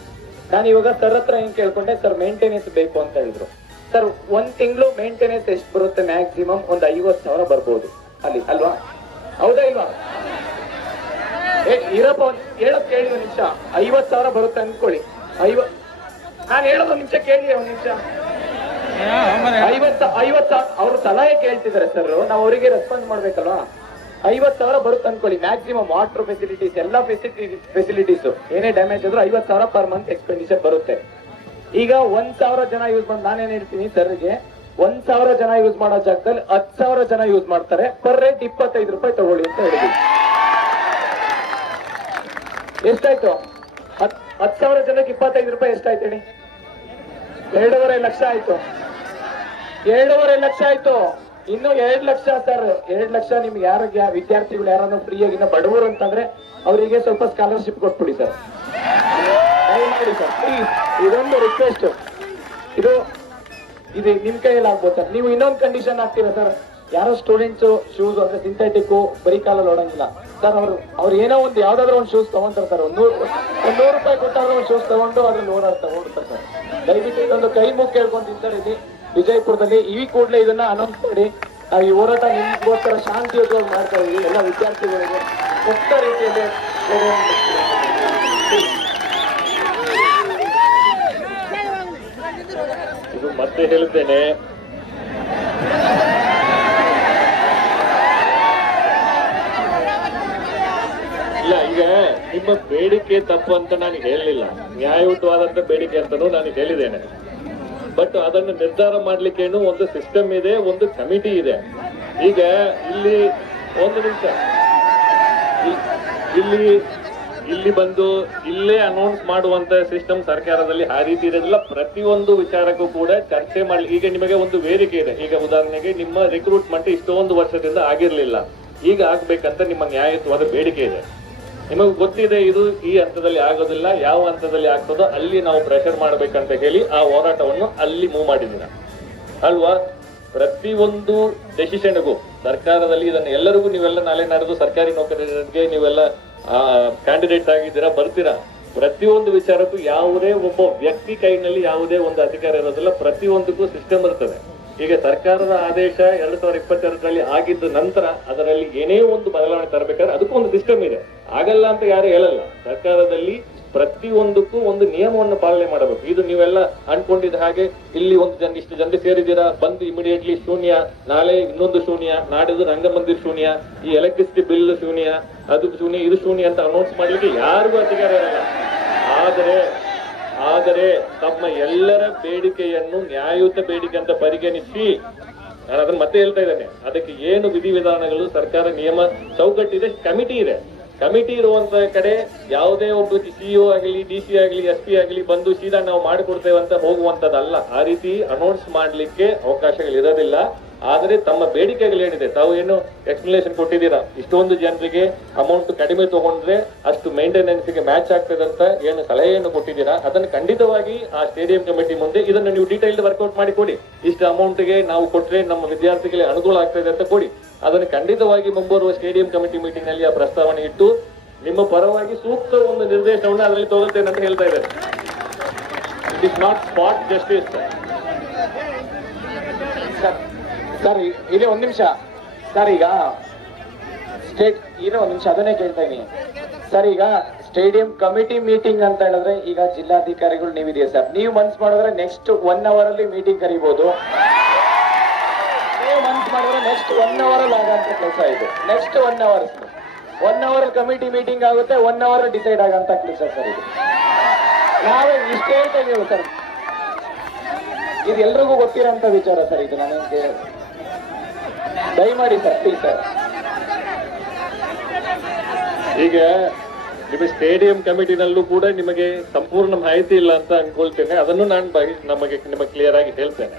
ನಾನು ಇವಾಗ ಸರ್ ಹತ್ರ ಏನ್ ಕೇಳ್ಕೊಂಡೆ ಸರ್ ಮೇಂಟೆನೆನ್ಸ್ ಬೇಕು ಅಂತ ಹೇಳಿದ್ರು ಸರ್ ಒಂದ್ ತಿಂಗಳು ಮೇಂಟೆನೆನ್ಸ್ ಎಷ್ಟು ಬರುತ್ತೆ ಮ್ಯಾಕ್ಸಿಮಮ್ ಒಂದು ಐವತ್ ಸಾವಿರ ಬರ್ಬೋದು ಅಲ್ಲಿ ಅಲ್ವಾ ಹೌದಾ ಇಲ್ವಾ ಇರಪ್ಪ ಒಂದ್ ಹೇಳೋದ್ ಕೇಳಿ ಒಂದ್ ನಿಮಿಷ ಐವತ್ ಸಾವಿರ ಬರುತ್ತೆ ಅನ್ಕೊಳ್ಳಿ ಐವ ನಾನು ಹೇಳೋದು ನಿಮಿಷ ಕೇಳಿ ಒಂದ್ ನಿಮಿಷ ಐವತ್ತ ಐವತ್ತು ಅವ್ರ ಸಲಹೆ ಕೇಳ್ತಿದಾರೆ ಸರ್ ನಾವು ಅವರಿಗೆ ರೆಸ್ಪಾನ್ಸ್ ಮಾಡ್ಬೇಕಲ್ವಾ ಐವತ್ ಸಾವಿರ ಬರುತ್ತೆ ಅನ್ಕೊಳ್ಳಿ ಮ್ಯಾಕ್ಸಿಮಮ್ ವಾಟರ್ ಫೆಸಿಲಿಟೀಸ್ ಎಲ್ಲಾ ಫೆಸಿಲಿಟಿ ಫೆಸಿಲಿಟೀಸ್ ಏನೇ ಡ್ಯಾಮೇಜ್ ಆದ್ರೂ ಐವತ್ ಸಾವಿರ ಪರ್ ಮಂತ್ ಎಕ್ಸ್ಪೆಂಡಿಚರ್ ಬರುತ್ತೆ ಈಗ ಒಂದ್ ಸಾವಿರ ಜನ ಯೂಸ್ ಮಾಡಿ ನಾನೇನ್ ಹೇಳ್ತೀನಿ ಸರ್ಗೆ ಒಂದ್ ಸಾವಿರ ಜನ ಯೂಸ್ ಮಾಡೋ ಜಾಗದಲ್ಲಿ ಹತ್ ಸಾವಿರ ಜನ ಯೂಸ್ ಮಾಡ್ತಾರೆ ಪರ್ ರೇಟ್ ಇಪ್ಪತ್ತೈದು ರೂಪಾಯಿ ತಗೊಳ್ಳಿ ಅಂತ ಹೇಳಿದ್ವಿ ಎಷ್ಟಾಯ್ತು ಹತ್ ಹತ್ ಸಾವಿರ ಜನಕ್ಕೆ ಇಪ್ಪತ್ತೈದು ರೂಪಾಯಿ ಎಷ್ಟಾಯ್ತು ಹೇಳಿ ಎರಡೂವರೆ ಲಕ್ಷ ಆಯ್ತು ಎರಡೂವರೆ ಲಕ್ಷ ಆಯ್ತು ಇನ್ನು ಎರಡ್ ಲಕ್ಷ ಸರ್ ಎರಡ್ ಲಕ್ಷ ನಿಮ್ಗೆ ಯಾರ ವಿದ್ಯಾರ್ಥಿಗಳು ಯಾರನ್ನ ಫ್ರೀಯಾಗಿ ಆಗಿ ಬಡವರು ಅಂತಂದ್ರೆ ಅವರಿಗೆ ಸ್ವಲ್ಪ ಸ್ಕಾಲರ್ಶಿಪ್ ಕೊಟ್ಬಿಡಿ ಸರ್ ದಯಮಾಡಿ ಸರ್ ಪ್ಲೀಸ್ ಇದೊಂದು ರಿಕ್ವೆಸ್ಟ್ ಇದು ಇದು ನಿಮ್ ಕೈಯಲ್ಲಿ ಆಗ್ಬೋದು ಸರ್ ನೀವು ಇನ್ನೊಂದು ಕಂಡೀಷನ್ ಆಗ್ತೀರಾ ಸರ್ ಯಾರೋ ಸ್ಟೂಡೆಂಟ್ಸ್ ಶೂಸ್ ಅಂದ್ರೆ ಸಿಂಥೆಟಿಕ್ ಬರೀ ಕಾಲಲ್ಲಿ ಓಡಂಗಿಲ್ಲ ಸರ್ ಅವರು ಅವ್ರು ಏನೋ ಒಂದು ಯಾವ್ದಾದ್ರು ಒಂದು ಶೂಸ್ ತಗೊಂತಾರೆ ಸರ್ ನೂರು ಒಂದ್ ನೂರು ರೂಪಾಯಿ ಕೊಟ್ಟಾದ್ರೂ ಒಂದು ಶೂಸ್ ತಗೊಂಡು ಅದ್ರಲ್ಲಿ ಓಡಾಡ್ತಾ ಓಡ್ತಾರೆ ಸರ್ ದಯವಿಟ್ಟು ಇದೊಂದು ಕೈ ಮುಖ ಕೇಳ್ಕೊಂಡು ಸರ್ ಇದು ವಿಜಯಪುರದಲ್ಲಿ ಈ ಕೂಡಲೇ ಇದನ್ನ ಅನೌನ್ಸ್ ಮಾಡಿ ಈ ಹೋರಾಟ ನಿಮಗೋಸ್ಕರ ಶಾಂತಿಯುತವಾಗಿ ಮಾಡ್ತಾ ಇದೀವಿ ಎಲ್ಲ ವಿದ್ಯಾರ್ಥಿಗಳಿಗೆ ಮುಕ್ತ ರೀತಿಯಲ್ಲಿ ಇದು ಮತ್ತೆ ಹೇಳ್ತೇನೆ ಇಲ್ಲ ಈಗ ನಿಮ್ಮ ಬೇಡಿಕೆ ತಪ್ಪು ಅಂತ ನಾನು ಹೇಳಲಿಲ್ಲ ನ್ಯಾಯಯುತವಾದಂತ ಬೇಡಿಕೆ ಅಂತಲೂ ನಾನು ಹೇಳಿದ್ದೇನೆ ಬಟ್ ಅದನ್ನು ನಿರ್ಧಾರ ಮಾಡ್ಲಿಕ್ಕೇನು ಒಂದು ಸಿಸ್ಟಮ್ ಇದೆ ಒಂದು ಕಮಿಟಿ ಇದೆ ಈಗ ಇಲ್ಲಿ ಒಂದು ನಿಮಿಷ ಇಲ್ಲಿ ಇಲ್ಲಿ ಬಂದು ಇಲ್ಲೇ ಅನೌನ್ಸ್ ಮಾಡುವಂತ ಸಿಸ್ಟಮ್ ಸರ್ಕಾರದಲ್ಲಿ ಆ ರೀತಿ ಇರೋದಿಲ್ಲ ಪ್ರತಿಯೊಂದು ವಿಚಾರಕ್ಕೂ ಕೂಡ ಚರ್ಚೆ ಮಾಡಿ ಈಗ ನಿಮಗೆ ಒಂದು ವೇದಿಕೆ ಇದೆ ಈಗ ಉದಾಹರಣೆಗೆ ನಿಮ್ಮ ರಿಕ್ರೂಟ್ಮೆಂಟ್ ಇಷ್ಟೊಂದು ವರ್ಷದಿಂದ ಆಗಿರಲಿಲ್ಲ ಈಗ ಆಗ್ಬೇಕಂತ ನಿಮ್ಮ ನ್ಯಾಯತ್ವದ ಬೇಡಿಕೆ ಇದೆ ನಿಮಗೆ ಗೊತ್ತಿದೆ ಇದು ಈ ಹಂತದಲ್ಲಿ ಆಗೋದಿಲ್ಲ ಯಾವ ಹಂತದಲ್ಲಿ ಆಗ್ತದೋ ಅಲ್ಲಿ ನಾವು ಪ್ರೆಷರ್ ಮಾಡ್ಬೇಕಂತ ಹೇಳಿ ಆ ಹೋರಾಟವನ್ನು ಅಲ್ಲಿ ಮೂವ್ ಮಾಡಿದ್ದೀರ ಅಲ್ವಾ ಪ್ರತಿಯೊಂದು ಡೆಸಿಷನ್ಗೂ ಸರ್ಕಾರದಲ್ಲಿ ಇದನ್ನು ಎಲ್ಲರಿಗೂ ನೀವೆಲ್ಲ ನಾಳೆ ನಡೆದು ಸರ್ಕಾರಿ ನೌಕರಿಗೆ ನೀವೆಲ್ಲ ಕ್ಯಾಂಡಿಡೇಟ್ ಆಗಿದ್ದೀರಾ ಬರ್ತೀರಾ ಪ್ರತಿಯೊಂದು ವಿಚಾರಕ್ಕೂ ಯಾವುದೇ ಒಬ್ಬ ವ್ಯಕ್ತಿ ಕೈನಲ್ಲಿ ಯಾವುದೇ ಒಂದು ಅಧಿಕಾರ ಇರೋದಿಲ್ಲ ಪ್ರತಿಯೊಂದಕ್ಕೂ ಸಿಸ್ಟಮ್ ಇರ್ತದೆ ಈಗ ಸರ್ಕಾರದ ಆದೇಶ ಎರಡ್ ಸಾವಿರದ ಇಪ್ಪತ್ತೆರಡರಲ್ಲಿ ಆಗಿದ್ದ ನಂತರ ಅದರಲ್ಲಿ ಏನೇ ಒಂದು ಬದಲಾವಣೆ ತರಬೇಕಾದ್ರೆ ಅದಕ್ಕೂ ಒಂದು ಸಿಸ್ಟಮ್ ಇದೆ ಆಗಲ್ಲ ಅಂತ ಯಾರು ಹೇಳಲ್ಲ ಸರ್ಕಾರದಲ್ಲಿ ಪ್ರತಿಯೊಂದಕ್ಕೂ ಒಂದು ನಿಯಮವನ್ನು ಪಾಲನೆ ಮಾಡಬೇಕು ಇದು ನೀವೆಲ್ಲ ಅನ್ಕೊಂಡಿದ್ದ ಹಾಗೆ ಇಲ್ಲಿ ಒಂದು ಜನ ಇಷ್ಟು ಜನ ಸೇರಿದ್ದೀರಾ ಬಂದು ಇಮಿಡಿಯೇಟ್ಲಿ ಶೂನ್ಯ ನಾಳೆ ಇನ್ನೊಂದು ಶೂನ್ಯ ನಾಡಿದ್ದು ರಂಗಮಂದಿರ ಶೂನ್ಯ ಈ ಎಲೆಕ್ಟ್ರಿಸಿಟಿ ಬಿಲ್ ಶೂನ್ಯ ಅದು ಶೂನ್ಯ ಇದು ಶೂನ್ಯ ಅಂತ ಅನೌನ್ಸ್ ಮಾಡಲಿಕ್ಕೆ ಯಾರಿಗೂ ಅಧಿಕಾರ ಇರಲ್ಲ ಆದರೆ ಆದರೆ ತಮ್ಮ ಎಲ್ಲರ ಬೇಡಿಕೆಯನ್ನು ನ್ಯಾಯಯುತ ಬೇಡಿಕೆ ಅಂತ ಪರಿಗಣಿಸಿ ನಾನು ಅದನ್ನ ಮತ್ತೆ ಹೇಳ್ತಾ ಇದ್ದೇನೆ ಅದಕ್ಕೆ ಏನು ವಿಧಿವಿಧಾನಗಳು ಸರ್ಕಾರ ನಿಯಮ ಚೌಕಟ್ಟಿದೆ ಕಮಿಟಿ ಇದೆ ಕಮಿಟಿ ಇರುವಂತ ಕಡೆ ಯಾವುದೇ ಒಬ್ಬ ಸಿಇಒ ಆಗಲಿ ಡಿ ಸಿ ಆಗಲಿ ಎಸ್ ಪಿ ಆಗಲಿ ಬಂದು ಸೀದಾ ನಾವು ಮಾಡಿಕೊಡ್ತೇವೆ ಅಂತ ಹೋಗುವಂತದ್ದಲ್ಲ ಆ ರೀತಿ ಅನೌನ್ಸ್ ಮಾಡಲಿಕ್ಕೆ ಅವಕಾಶಗಳಿರೋದಿಲ್ಲ ಆದರೆ ತಮ್ಮ ಬೇಡಿಕೆಗಳೇನಿದೆ ತಾವು ಏನು ಎಕ್ಸ್ಪ್ಲನೇಷನ್ ಕೊಟ್ಟಿದ್ದೀರಾ ಇಷ್ಟೊಂದು ಜನರಿಗೆ ಅಮೌಂಟ್ ಕಡಿಮೆ ತಗೊಂಡ್ರೆ ಅಷ್ಟು ಮೇಂಟೆನೆನ್ಸ್ಗೆ ಮ್ಯಾಚ್ ಆಗ್ತದೆ ಅಂತ ಏನು ಸಲಹೆಯನ್ನು ಕೊಟ್ಟಿದ್ದೀರಾ ಅದನ್ನು ಖಂಡಿತವಾಗಿ ಆ ಸ್ಟೇಡಿಯಂ ಕಮಿಟಿ ಮುಂದೆ ಇದನ್ನು ನೀವು ಡೀಟೈಲ್ ವರ್ಕೌಟ್ ಮಾಡಿ ಕೊಡಿ ಇಷ್ಟು ಅಮೌಂಟ್ಗೆ ನಾವು ಕೊಟ್ಟರೆ ನಮ್ಮ ವಿದ್ಯಾರ್ಥಿಗಳಿಗೆ ಅನುಕೂಲ ಆಗ್ತದೆ ಅಂತ ಕೊಡಿ ಅದನ್ನು ಖಂಡಿತವಾಗಿ ಮುಂಬರುವ ಸ್ಟೇಡಿಯಂ ಕಮಿಟಿ ಮೀಟಿಂಗ್ ನಲ್ಲಿ ಆ ಪ್ರಸ್ತಾವನೆ ಇಟ್ಟು ನಿಮ್ಮ ಪರವಾಗಿ ಸೂಕ್ತ ಒಂದು ನಿರ್ದೇಶನವನ್ನು ಅದರಲ್ಲಿ ತಗೊಳ್ತೇನೆ ಅಂತ ಹೇಳ್ತಾ ಇದ್ದಾರೆ it is not spot justice sir ಇದೇ ಒಂದು ನಿಮಿಷ ಸರ್ ಈಗ ಸ್ಟೇಟ್ ಇರೋ ಒಂದು ನಿಮಿಷ ಅದನ್ನೇ ಕೇಳ್ತೀನಿ ಸರ್ ಈಗ ಸ್ಟೇಡಿಯಂ ಕಮಿಟಿ ಮೀಟಿಂಗ್ ಅಂತ ಹೇಳಿದ್ರೆ ಈಗ ಜಿಲ್ಲಾಧಿಕಾರಿಗಳು ನೀವಿದೆಯಾ ಸರ್ ನೀವು ಮನ್ಸ್ ಮಾಡಿದ್ರೆ ನೆಕ್ಸ್ಟ್ ಒನ್ ಅವರ್ ಅಲ್ಲಿ ಮೀಟಿಂಗ್ ಕರಿಬಹುದು ನೀವು ಮನ್ಸ್ ಮಾಡಿದ್ರೆ ನೆಕ್ಸ್ಟ್ ಒನ್ ಅವರ್ ಅಲ್ಲಿ ಆಗಂತ ಕೆಲಸ ಇದು next one hours one hour committee meeting ಆಗುತ್ತೆ ಒನ್ ಅವರ್ ಡಿಸೈಡ್ ಆಗಂತ ಕೆಲಸ ಸರ್ ಇದು ನಾವೇ ಇಷ್ಟೇ ಸರ್ ಇದು ಎಲ್ರಿಗೂ ಗೊತ್ತಿರೋಂಥ ವಿಚಾರ ಸರ್ ಇದು ನನಗೆ ದಯಮಾಡಿ ಸರ್ ಸರ್ ಈಗ ನಿಮ್ಮ ಸ್ಟೇಡಿಯಂ ಕಮಿಟಿನಲ್ಲೂ ಕೂಡ ನಿಮಗೆ ಸಂಪೂರ್ಣ ಮಾಹಿತಿ ಇಲ್ಲ ಅಂತ ಅನ್ಕೊಳ್ತೇನೆ ಅದನ್ನು ನಾನು ನಮಗೆ ನಿಮಗೆ ಕ್ಲಿಯರ್ ಆಗಿ ಹೇಳ್ತೇನೆ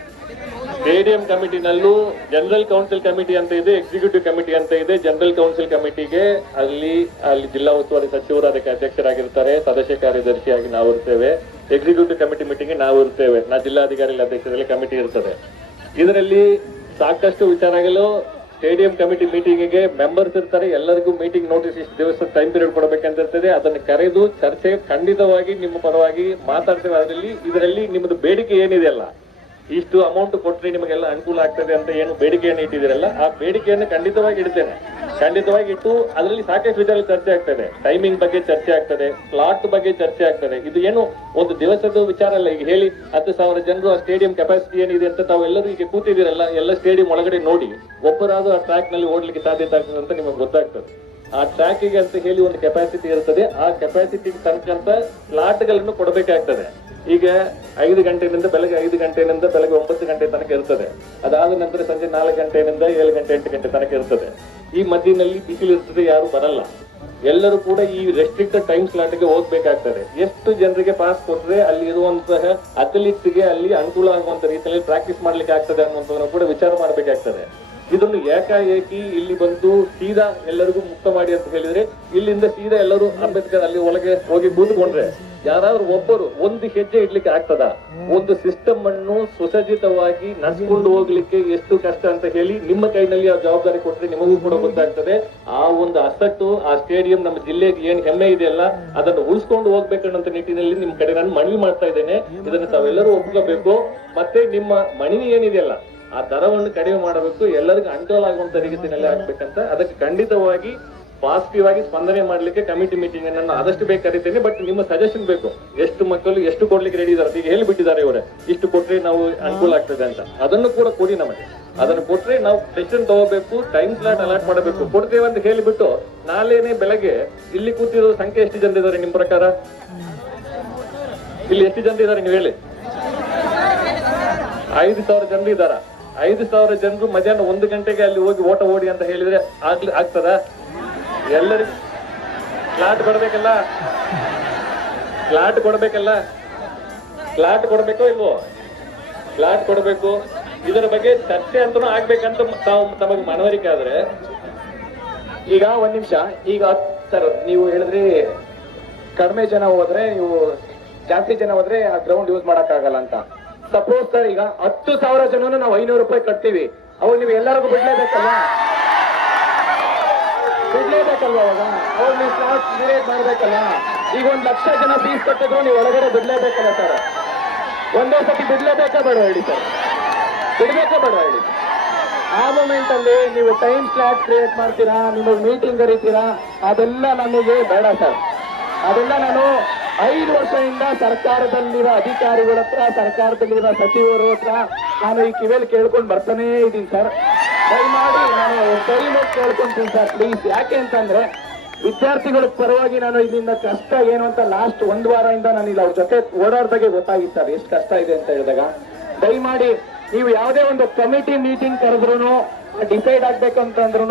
ಸ್ಟೇಡಿಯಂ ಕಮಿಟಿನಲ್ಲೂ ಜನರಲ್ ಕೌನ್ಸಿಲ್ ಕಮಿಟಿ ಅಂತ ಇದೆ ಎಕ್ಸಿಕ್ಯೂಟಿವ್ ಕಮಿಟಿ ಅಂತ ಇದೆ ಜನರಲ್ ಕೌನ್ಸಿಲ್ ಕಮಿಟಿಗೆ ಅಲ್ಲಿ ಅಲ್ಲಿ ಜಿಲ್ಲಾ ಉಸ್ತುವಾರಿ ಸಚಿವರು ಅದಕ್ಕೆ ಅಧ್ಯಕ್ಷರಾಗಿರ್ತಾರೆ ಸದಸ್ಯ ಕಾರ್ಯದರ್ಶಿಯಾಗಿ ನಾವು ಇರ್ತೇವೆ ಎಕ್ಸಿಕ್ಯೂಟಿವ್ ಕಮಿಟಿ ಮೀಟಿಂಗ್ ನಾವು ಇರ್ತೇವೆ ನಾ ಜಿಲ್ಲಾಧಿಕಾರಿಗಳ ಅಧ್ಯಕ್ಷದಲ್ಲಿ ಕಮಿಟಿ ಇರ್ತದೆ ಇದರಲ್ಲಿ ಸಾಕಷ್ಟು ವಿಚಾರಗಳು ಸ್ಟೇಡಿಯಂ ಕಮಿಟಿ ಮೀಟಿಂಗಿಗೆ ಮೆಂಬರ್ಸ್ ಇರ್ತಾರೆ ಎಲ್ಲರಿಗೂ ಮೀಟಿಂಗ್ ನೋಟಿಸ್ ಇಷ್ಟು ದಿವಸ ಟೈಮ್ ಪೀರಿಯಡ್ ಕೊಡಬೇಕಂತ ಇರ್ತದೆ ಅದನ್ನು ಕರೆದು ಚರ್ಚೆ ಖಂಡಿತವಾಗಿ ನಿಮ್ಮ ಪರವಾಗಿ ಮಾತಾಡ್ತೇವೆ ಅದರಲ್ಲಿ ಇದರಲ್ಲಿ ನಿಮ್ಮದು ಬೇಡಿಕೆ ಏನಿದೆಯಲ್ಲ ಇಷ್ಟು ಅಮೌಂಟ್ ಕೊಟ್ಟರೆ ನಿಮಗೆಲ್ಲ ಅನುಕೂಲ ಆಗ್ತದೆ ಅಂತ ಏನು ಬೇಡಿಕೆಯನ್ನು ಇಟ್ಟಿದ್ದೀರಲ್ಲ ಆ ಬೇಡಿಕೆಯನ್ನು ಖಂಡಿತವಾಗಿ ಇಡ್ತೇನೆ ಖಂಡಿತವಾಗಿ ಇಟ್ಟು ಅದರಲ್ಲಿ ಸಾಕಷ್ಟು ವಿಚಾರ ಚರ್ಚೆ ಆಗ್ತದೆ ಟೈಮಿಂಗ್ ಬಗ್ಗೆ ಚರ್ಚೆ ಆಗ್ತದೆ ಪ್ಲಾಟ್ ಬಗ್ಗೆ ಚರ್ಚೆ ಆಗ್ತದೆ ಇದು ಏನು ಒಂದು ದಿವಸದ ವಿಚಾರ ಅಲ್ಲ ಈಗ ಹೇಳಿ ಹತ್ತು ಸಾವಿರ ಜನರು ಆ ಸ್ಟೇಡಿಯಂ ಕೆಪಾಸಿಟಿ ಏನಿದೆ ಅಂತ ತಾವೆಲ್ಲರೂ ಈಗ ಕೂತಿದ್ದೀರಲ್ಲ ಎಲ್ಲ ಸ್ಟೇಡಿಯಂ ಒಳಗಡೆ ನೋಡಿ ಒಬ್ಬರಾದ್ರೂ ಆ ಟ್ರ್ಯಾಕ್ ನಲ್ಲಿ ಓಡ್ಲಿಕ್ಕೆ ಸಾಧ್ಯತೆ ಆಗ್ತದೆ ಅಂತ ನಿಮಗೆ ಗೊತ್ತಾಗ್ತದೆ ಆ ಟ್ರ್ಯಾಕಿಗೆ ಅಂತ ಹೇಳಿ ಒಂದು ಕೆಪಾಸಿಟಿ ಇರ್ತದೆ ಆ ಕೆಪಾಸಿಟಿಗೆ ತಕ್ಕಂತ ಸ್ಲಾಟ್ ಗಳನ್ನು ಕೊಡಬೇಕಾಗ್ತದೆ ಈಗ ಐದು ಗಂಟೆಯಿಂದ ಬೆಳಗ್ಗೆ ಐದು ಗಂಟೆಯಿಂದ ಬೆಳಗ್ಗೆ ಒಂಬತ್ತು ಗಂಟೆ ತನಕ ಇರ್ತದೆ ಅದಾದ ನಂತರ ಸಂಜೆ ನಾಲ್ಕು ಗಂಟೆಯಿಂದ ಏಳು ಗಂಟೆ ಎಂಟು ಗಂಟೆ ತನಕ ಇರ್ತದೆ ಈ ಮಧ್ಯದಲ್ಲಿ ಬಿಸಿಲು ಇರ್ತದೆ ಯಾರು ಬರಲ್ಲ ಎಲ್ಲರೂ ಕೂಡ ಈ ರೆಸ್ಟ್ರಿಕ್ಟೆಡ್ ಟೈಮ್ ಸ್ಲಾಟ್ ಗೆ ಹೋಗ್ಬೇಕಾಗ್ತದೆ ಎಷ್ಟು ಜನರಿಗೆ ಪಾಸ್ ಕೊಟ್ರೆ ಅಲ್ಲಿ ಇರುವಂತಹ ಅಥ್ಲೀಟ್ಸ್ ಗೆ ಅಲ್ಲಿ ಅನುಕೂಲ ಆಗುವಂತ ರೀತಿಯಲ್ಲಿ ಪ್ರಾಕ್ಟೀಸ್ ಮಾಡ್ಲಿಕ್ಕೆ ಆಗ್ತದೆ ಅನ್ನುವಂಥದ್ದನ್ನು ಕೂಡ ವಿಚಾರ ಮಾಡಬೇಕಾಗ್ತದೆ ಇದನ್ನು ಏಕಾಏಕಿ ಇಲ್ಲಿ ಬಂದು ಸೀದಾ ಎಲ್ಲರಿಗೂ ಮುಕ್ತ ಮಾಡಿ ಅಂತ ಹೇಳಿದ್ರೆ ಇಲ್ಲಿಂದ ಸೀದಾ ಎಲ್ಲರೂ ಅಂಬೇಡ್ಕರ್ ಅಲ್ಲಿ ಒಳಗೆ ಹೋಗಿ ಕೂತ್ಕೊಂಡ್ರೆ ಯಾರಾದ್ರೂ ಒಬ್ಬರು ಒಂದು ಹೆಜ್ಜೆ ಇಡ್ಲಿಕ್ಕೆ ಆಗ್ತದ ಒಂದು ಸಿಸ್ಟಮ್ ಅನ್ನು ಸುಸಜ್ಜಿತವಾಗಿ ನಡೆಸಿಕೊಂಡು ಹೋಗ್ಲಿಕ್ಕೆ ಎಷ್ಟು ಕಷ್ಟ ಅಂತ ಹೇಳಿ ನಿಮ್ಮ ಕೈನಲ್ಲಿ ಆ ಜವಾಬ್ದಾರಿ ಕೊಟ್ಟರೆ ನಿಮಗೂ ಕೂಡ ಗೊತ್ತಾಗ್ತದೆ ಆ ಒಂದು ಅಸಟ್ಟು ಆ ಸ್ಟೇಡಿಯಂ ನಮ್ಮ ಜಿಲ್ಲೆಗೆ ಏನ್ ಹೆಮ್ಮೆ ಇದೆಯಲ್ಲ ಅದನ್ನು ಉಳಿಸ್ಕೊಂಡು ಹೋಗ್ಬೇಕನ್ನೋ ನಿಟ್ಟಿನಲ್ಲಿ ನಿಮ್ ಕಡೆ ನಾನು ಮನವಿ ಮಾಡ್ತಾ ಇದ್ದೇನೆ ಇದನ್ನು ತಾವೆಲ್ಲರೂ ಒಪ್ಕೋಬೇಕು ಮತ್ತೆ ನಿಮ್ಮ ಮನವಿ ಏನಿದೆಯಲ್ಲ ಆ ದರವನ್ನು ಕಡಿಮೆ ಮಾಡಬೇಕು ಎಲ್ಲರಿಗೂ ಅನುಕೂಲ ಆಗುವಂತ ರೀತಿಯಲ್ಲಿ ಆಗ್ಬೇಕಂತ ಅದಕ್ಕೆ ಖಂಡಿತವಾಗಿ ಪಾಸಿಟಿವ್ ಆಗಿ ಸ್ಪಂದನೆ ಮಾಡ್ಲಿಕ್ಕೆ ಕಮಿಟಿ ಮೀಟಿಂಗ್ ಅನ್ನು ಆದಷ್ಟು ಬೇಗ ಬಟ್ ನಿಮ್ಮ ಸಜೆಷನ್ ಬೇಕು ಎಷ್ಟು ಮಕ್ಕಳು ಎಷ್ಟು ಕೊಡ್ಲಿಕ್ಕೆ ರೆಡಿ ಇದಾರೆ ಈಗ ಹೇಳ್ಬಿಟ್ಟಿದ್ದಾರೆ ಇವರೇ ಇಷ್ಟು ಕೊಟ್ರೆ ನಾವು ಅನುಕೂಲ ಆಗ್ತದೆ ಅಂತ ಅದನ್ನು ಕೂಡ ಕೊಡಿ ನಮಗೆ ಅದನ್ನು ಕೊಟ್ರೆ ನಾವು ಸೆಷನ್ ತಗೋಬೇಕು ಟೈಮ್ ಸ್ಲಾಟ್ ಅಲಾಟ್ ಮಾಡಬೇಕು ಕೊಡ್ತೇವೆ ಅಂತ ಹೇಳಿಬಿಟ್ಟು ನಾಳೆನೆ ಬೆಳಗ್ಗೆ ಇಲ್ಲಿ ಕೂತಿರೋ ಸಂಖ್ಯೆ ಎಷ್ಟು ಜನ ಇದಾರೆ ನಿಮ್ ಪ್ರಕಾರ ಇಲ್ಲಿ ಎಷ್ಟು ಜನ ಇದಾರೆ ನೀವು ಹೇಳಿ ಐದು ಸಾವಿರ ಜನರು ಇದ್ದಾರಾ ಐದು ಸಾವಿರ ಜನರು ಮಧ್ಯಾಹ್ನ ಒಂದು ಗಂಟೆಗೆ ಅಲ್ಲಿ ಹೋಗಿ ಓಟ ಓಡಿ ಅಂತ ಹೇಳಿದ್ರೆ ಆಗ್ಲಿ ಆಗ್ತದ ಎಲ್ಲರಿಗೂ ಫ್ಲಾಟ್ ಕೊಡ್ಬೇಕಲ್ಲ ಫ್ಲಾಟ್ ಕೊಡ್ಬೇಕಲ್ಲ ಫ್ಲಾಟ್ ಕೊಡ್ಬೇಕು ಇಲ್ವೋ ಫ್ಲಾಟ್ ಕೊಡ್ಬೇಕು ಇದರ ಬಗ್ಗೆ ಚರ್ಚೆ ಅಂತ ಆಗ್ಬೇಕಂತ ತಾವು ತಮಗೆ ಮನವರಿಕೆ ಆದ್ರೆ ಈಗ ಒಂದ್ ನಿಮಿಷ ಈಗ ಸರ್ ನೀವು ಹೇಳಿದ್ರಿ ಕಡಿಮೆ ಜನ ಹೋದ್ರೆ ನೀವು ಜಾಸ್ತಿ ಜನ ಹೋದ್ರೆ ಆ ಗ್ರೌಂಡ್ ಯೂಸ್ ಮಾಡಕ್ಕಾಗಲ್ಲ ಅಂತ ಸಪೋಸ್ ಸರ್ ಈಗ ಹತ್ತು ಸಾವಿರ ಜನ ನಾವು ಐನೂರು ರೂಪಾಯಿ ಕಟ್ತೀವಿ ಅವಾಗ ನೀವು ಎಲ್ಲರಿಗೂ ಬಿಡಲೇಬೇಕಲ್ಲ ಬಿಡ್ಲೇಬೇಕಲ್ವಾ ಅವಾಗ ನೀವು ಕ್ಲಾಸ್ ಕ್ರಿಯೇಟ್ ಮಾಡ್ಬೇಕಲ್ಲ ಈಗ ಒಂದ್ ಲಕ್ಷ ಜನ ಫೀಸ್ ಕಟ್ಟಿದ್ರು ನೀವು ಒಳಗಡೆ ಬಿಡ್ಲೇಬೇಕಲ್ಲ ಸರ್ ಒಂದೇ ಸತಿ ಬಿಡ್ಲೇಬೇಕಾ ಬೇಡ ಹೇಳಿ ಸರ್ ಬಿಡ್ಬೇಕಾ ಬೇಡ ಹೇಳಿ ಆ ಮೂಮೆಂಟ್ ಅಲ್ಲಿ ನೀವು ಟೈಮ್ ಸ್ಲಾಟ್ ಕ್ರಿಯೇಟ್ ಮಾಡ್ತೀರಾ ನಿಮಗೆ ಮೀಟಿಂಗ್ ಕರಿತೀರಾ ಅದೆಲ್ಲ ನನಗೆ ಬೇಡ ಸರ್ ಅದೆಲ್ಲ ನಾನು ಐದು ವರ್ಷದಿಂದ ಸರ್ಕಾರದಲ್ಲಿರೋ ಅಧಿಕಾರಿಗಳ ಹತ್ರ ಸರ್ಕಾರದಲ್ಲಿರೋ ಸಚಿವರು ಹತ್ರ ನಾನು ಈ ಕಿವಿಯಲ್ಲಿ ಕೇಳ್ಕೊಂಡು ಬರ್ತಾನೇ ಇದ್ದೀನಿ ಸರ್ ದಯಮಾಡಿ ನಾನು ಕೈಲೇ ಕೇಳ್ಕೊಂತೀನಿ ಸರ್ ಪ್ಲೀಸ್ ಯಾಕೆ ಅಂತಂದ್ರೆ ವಿದ್ಯಾರ್ಥಿಗಳ ಪರವಾಗಿ ನಾನು ಇಲ್ಲಿಂದ ಕಷ್ಟ ಏನು ಅಂತ ಲಾಸ್ಟ್ ಒಂದು ವಾರದಿಂದ ನಾನು ಇಲ್ಲಿ ಅವ್ರ ಜೊತೆ ಓಡಾಡ್ದಾಗೆ ಗೊತ್ತಾಗಿತ್ತು ಸರ್ ಎಷ್ಟು ಕಷ್ಟ ಇದೆ ಅಂತ ಹೇಳಿದಾಗ ದಯಮಾಡಿ ನೀವು ಯಾವುದೇ ಒಂದು ಕಮಿಟಿ ಮೀಟಿಂಗ್ ಕರೆದ್ರು ಡಿಸೈಡ್ ಆಗ್ಬೇಕಂತಂದ್ರು